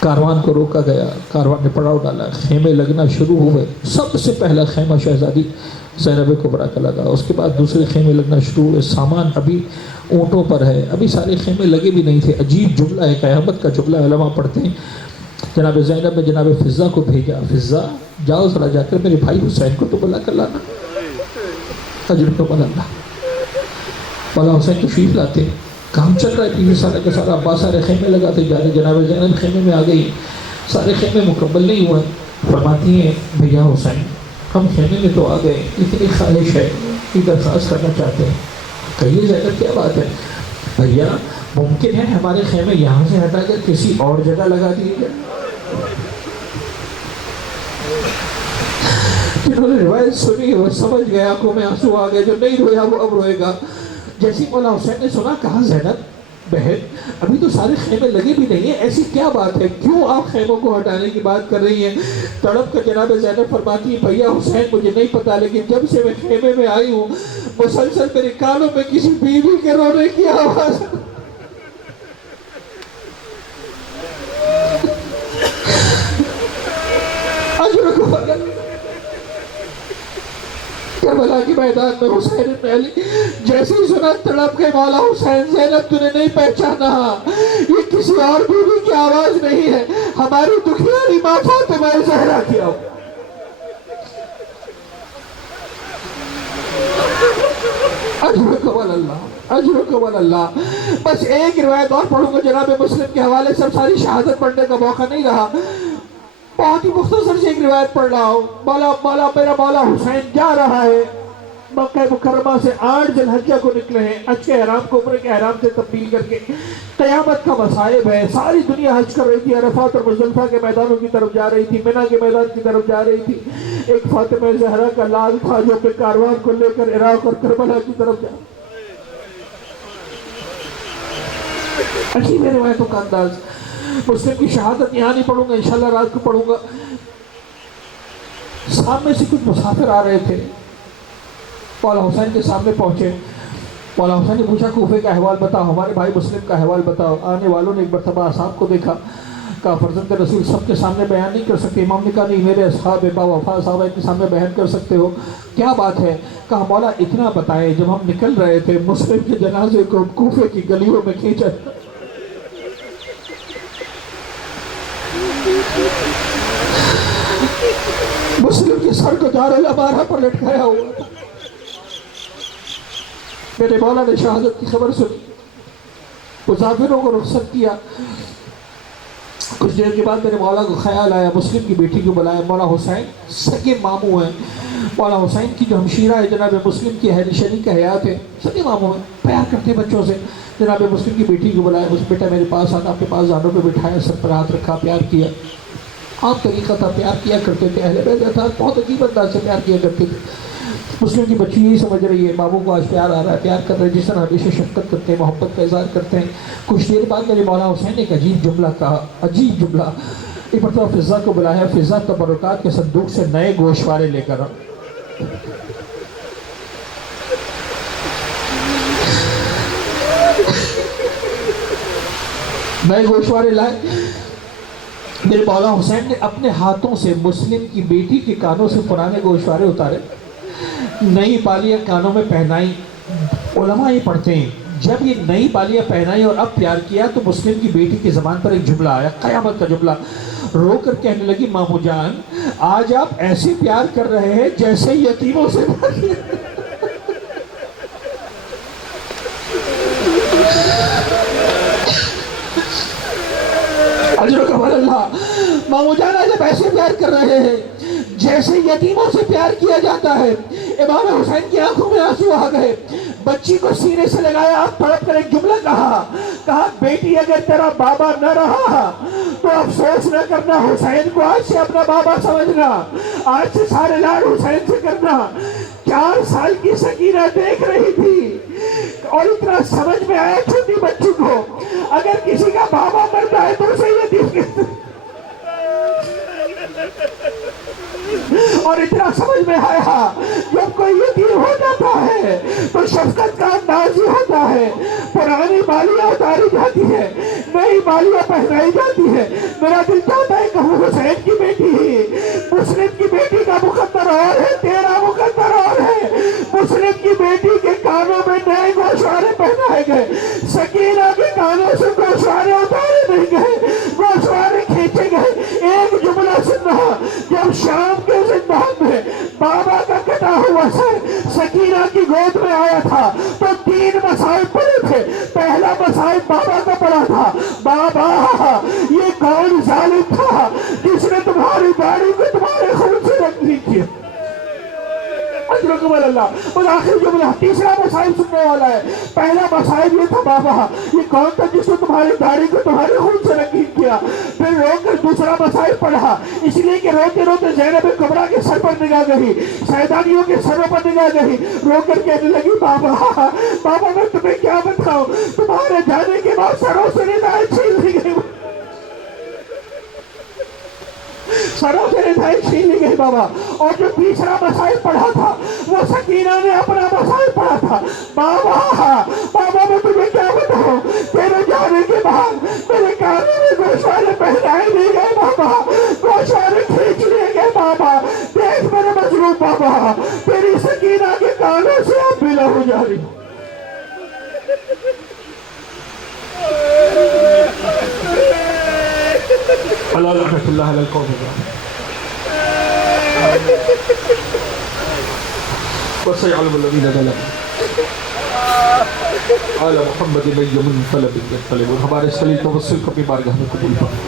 کاروان کو روکا گیا، کاروان نے پڑاؤ ڈالا، خیمے لگنا شروع ہوئے. سب سے پہلا خیمہ شہزادی زینب کبریٰ کا لگا، اس کے بعد دوسرے خیمے لگنا شروع ہوئے. سامان ابھی اونٹوں پر ہے، ابھی سارے خیمے لگے بھی نہیں تھے. عجیب جملہ ہے، قیامت کا جملہ علماء پڑھتے ہیں. جناب زینب نے جناب فضہ کو بھیجا، فضہ جاؤ ذرا جا کر میرے بھائی حسین کو تو بلا کر لانا. اجر کو بلا اللہ. مولا حسین تشریف لاتے، کام چل رہا ہے پیچھے سارا کا سارا. عباس سارے خیمے لگاتے جا رہے. جناب زینب خیمے میں آ گئی، سارے خیمے مکمل نہیں ہوئے. فرماتی ہیں بھیا حسین ہم خیمے میں تو آ گئے، اتنی خواہش ہے کہ درخواست کرنا چاہتے ہیں. کہیے زینب کیا بات ہے؟ بھیا ممکن ہے ہمارے خیمے یہاں سے ہٹا کر کسی اور جگہ لگا دیے جائے. جنہوں نے روایت سنی وہ سمجھ گیا، آنکھوں میں آنسو آ گئے. جو نہیں رویا وہ اب روئے گا. جیسی مولا حسین نے سنا، کہا زینب بہن ابھی تو سارے خیمے لگے بھی نہیں ہیں، ایسی کیا بات ہے، کیوں آپ خیموں کو ہٹانے کی بات کر رہی ہیں؟ تڑپ کر جناب زینب فرماتی ہے بھیا حسین مجھے نہیں پتا، لیکن جب سے میں خیمے میں آئی ہوں مسلسل میرے کانوں میں کسی بیوی کے رونے کی آواز. کربلا کے میدان میں حسین ابن علی جیسے ہی سنا تڑپ کے مولا حسین زینب تو نے نہیں پہچانا، یہ کسی اور بیوی کی آواز نہیں ہے، ہماری دکھیاری ماں فاطمہ زہرا کی آواز. اجرکم اللہ، اجرکم اللہ. بس ایک روایت اور پڑھوں گا جناب مسلم کے حوالے سے، ساری شہادت پڑھنے کا موقع نہیں رہا. بہت ہی مختصر سے ایک روایت پڑھ رہا ہوں. میرا مولا حسین جا رہا ہے مکہ مکرمہ سے 8 ذی الحجہ کو نکلے ہیں، حج کے احرام کو عمرے کے احرام سے تبدیل کر کے. قیامت کا مصائب ہے، ساری دنیا حج کر رہی تھی، عرفات اور مزدلفہ کے میدانوں کی طرف جا رہی تھی، منی کے میدان کی طرف جا رہی تھی. ایک فاطمہ زہرا کا لال تھا جو کہ کاروان کو لے کر عراق اور کربلا کی طرف جا. عجیب ہے روایتوں کا انداز. مسلم کی شہادت یہاں نہیں پڑھوں گا، انشاءاللہ رات کو پڑھوں گا. سامنے سے کچھ مسافر آ رہے تھے، مولا حسین کے سامنے پہنچے. مولا حسین نے پوچھا کوفے کا احوال بتاؤ، ہمارے بھائی مسلم کا احوال بتاؤ. آنے والوں نے ایک مرتبہ اصحاب کو دیکھا کہا فرزند رسول سب کے سامنے بیان نہیں کر سکتے؟ امام نے کہا نہیں، میرے اصحاب باوفا صحابہ کے سامنے بیان کر سکتے ہو، کیا بات ہے؟ کہا مولا اتنا بتائیں، جب ہم نکل رہے تھے مسلم کے جنازے کو کوفے کی گلیوں میں کھینچا، مسلم کے سر کو دار الامارہ پر لٹکایا ہوا تھا۔ میرے مولا نے شہادت کی خبر سنی، مسافروں کو رخصت کیا۔ کچھ دیر کے بعد میرے مولا کو خیال آیا، مسلم کی بیٹی کو بلایا، مولا حسین سگے ماموں ہیں، مولا حسین کی جو ہمشیرہ ہے جناب مسلم کی اہل شریک حیات ہے، سگے ماموں ہیں، پیار کرتے بچوں سے، جناب مسلم کی بیٹی کو بلایا، اس بیٹا میرے پاس آتا، آپ کے پاس زانوں پہ بٹھایا، سر پر ہاتھ رکھا، پیار کیا۔ عام طریقہ تھا، پیار کیا کرتے تھے، اہل بیت تھا، بہت عجیب انداز سے پیار کیا کرتے تھے۔ مسلم کی بچی یہی سمجھ رہی ہے ماموں کو آج پیار آ رہا ہے، پیار کر رہے ہیں، جس طرح ہمیشہ شفقت کرتے ہیں، محبت کا اظہار کرتے ہیں۔ کچھ دیر بعد میرے مولا حسین نے ایک عجیب جملہ کہا، عجیب جملہ۔ ایک مرتبہ فضا کو بلایا، فضا تبرکات کے صندوق سے نئے گوشوارے لے کر نئے گوشوارے لائے۔ میرے مولا حسین نے اپنے ہاتھوں سے مسلم کی بیٹی کے کانوں سے پرانے گوشوارے اتارے، نئی بالیاں کانوں میں پہنائی۔ علماء یہ پڑھتے ہیں جب یہ نئی بالیاں پہنائی اور اب پیار کیا تو مسلم کی بیٹی کی زبان پر ایک جملہ آیا، قیامت کا جملہ، رو کر کہنے لگی مامو جان آج آپ ایسے پیار کر رہے ہیں جیسے یتیموں سے اجرکم اللہ، مامو جان آج آپ ایسے پیار کر رہے ہیں جیسے یتیموں سے پیار کیا جاتا ہے۔ امام حسین کی آنکھوں میں آنسو آ گئے، بچی کو سینے سے لگایا، آپ تڑپ کر ایک جملہ کہا بیٹی اگر تیرا بابا نہ رہا تو افسوس نہ کرنا، حسین کو آج سے اپنا بابا سمجھنا، آج سے سارے لاڈ حسین سے کرنا۔ 4 سال کی سکینہ دیکھ رہی تھی اور اتنا سمجھ میں آیا چھوٹی بچی کو، اگر کسی کا بابا مرتا ہے تو اسے یتیم کہتے ہیں، اور اتنا سمجھ میں آیا جب کوئی یتیم ہو جاتا ہے تو شفقت کا انداز ہی ہوتا ہے، پرانی بالیاں اتاری جاتی ہے، نئی بالیاں پہنائی جاتی ہے۔ میرا دل چاہتا ہے کہ حسین کی بیٹی ہی، مسلم کی بیٹی کا مقدر اور ہے، تیرا مقدر اور ہے۔ مسلم کی بیٹی کے کانوں میں نئے گوشوارے پہنائے گئے، سکینہ کے کانوں سے گوشوارے اتارے نہیں گئے، گوشوارے کھینچے گئے۔ ایک جملہ سننا، جب شام کے زندان میں بابا کا کٹا ہوا سر سکینہ کی گود میں آیا تھا تو 3 مصائب پڑے تھے۔ پہلا مصائب بابا کا پڑا تھا، بابا یہ کون ظالم تھا جس نے تمہاری داڑھی کو تمہارے خون سے رنگین کیا؟ اجرکم اللہ۔ اور آخر جملہ تیسرا مصائب سننے والا ہے، پہلا مصائب یہ تھا بابا یہ کون تھا جس نے تمہاری داڑھی کو تمہارے خون سے رنگین کیا؟ پھر رو کر دوسرا مصائب پڑھا، اس لیے کہ روتے روتے زینب کبریٰ کے سر پر نگاہ گئی، سیدانیوں کے سروں پر نگاہ گئی، رو کر کہنے لگی بابا میں تمہیں کیا بتاؤں، تمہارے جانے کے بعد سروں سے ردائیں چھین لی گئی، سروں سے ردائیں چھین لی گئی بابا۔ اور جو تیسرا مصائب پڑھا تھا وہ سکینہ نے اپنا مصائب پڑھا تھا، بابا میں تمہیں کیا بتاؤں، تیرے جانے کے بعد میرے کانوں میں گوشوارے پہنائے نہیں گئے بابا، گوشوارے کھینچ لیے گئے بابا، دیکھ میرے مظلوم بابا تیری سکینہ کے کانوں سے اب بلا ہو جا رہی۔ اللہ رحمت اللہ علیہ القوم وسيعلم الذين ظلموا على محمد من ينقلب ينقلبون۔ ہمارے اس خلیل توسل کو اپنی بارگاہ میں قبول فرما،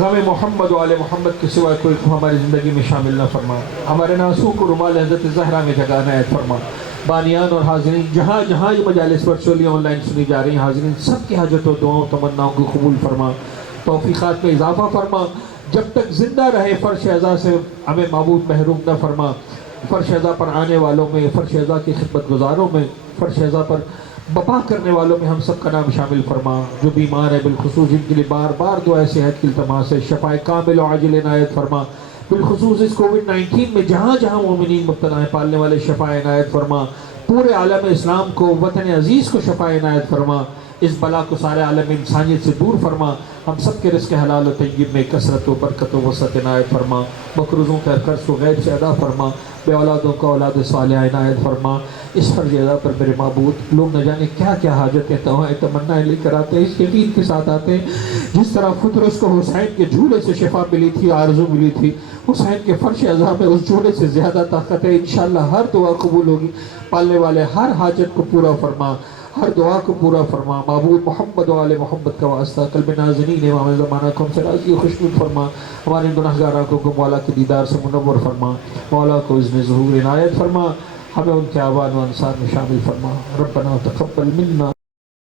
غم محمد و آل محمد کے سوا کوئی کو ہماری زندگی میں شامل نہ فرما، ہمارے ناسوں کو رومال حضرت زہرا میں جگہ عنایت فرما۔ بانیان اور حاضرین جہاں جہاں یہ مجالس ورچولی آن لائن سنی جا رہی ہیں، حاضرین سب کی حاجت و دعاؤں تمناؤں کو قبول فرما، توفیقات میں اضافہ فرما، جب تک زندہ رہے فرش اعضا سے ہمیں معبود محروم نہ فرما، فرش اعضا پر آنے والوں میں، فرش اعضا کی خدمت گزاروں میں، فرش اعضا پر بپا کرنے والوں میں ہم سب کا نام شامل فرما، جو بیمار ہے بالخصوص جن کے لیے بار بار دعائے صحت کی التماس ہے، شفائے کامل و عاجل عنایت فرما، بالخصوص اس کووڈ-19 میں جہاں جہاں مومنین مبتلا ہیں پالنے والے شفائے عنایت فرما، پورے عالم اسلام کو، وطن عزیز کو شفائے عنایت فرما، اس بلا کو سارے عالم انسانیت سے دور فرما، ہم سب کے رزق حلال و طیب میں کثرت و برکت و وسعت عنایت فرما، مقروضوں کا قرض و غیب سے ادا فرما، بے اولادوں کا اولاد صالحہ عنایت فرما۔ اس فرض ادا پر میرے معبود لوگ نہ جانے کیا کیا حاجتیں توائیں تمنائیں لے کر آتے ہیں، اس یقین کے ساتھ آتے ہیں جس طرح فطرس کو حسین کے جھولے سے شفا ملی تھی، آرزو ملی تھی، حسین کے فرش عزا میں اس جھولے سے زیادہ طاقت ہے، انشاءاللہ ہر دعا قبول ہوگی۔ پالنے والے ہر حاجت کو پورا فرما، ہر دعا کو پورا فرما۔ معبود محمد و آل محمد کا واسطہ قلب ناظرین امام زمانہ کو ہم سے راضی و خوشنود فرما، ہمارے گناہگاروں کو مولا کے دیدار سے منور فرما، مولا کو اذن ظہور عنایت فرما، ہمیں ان کے آبان و انصار میں شامل فرما۔ ربنا تقبل منا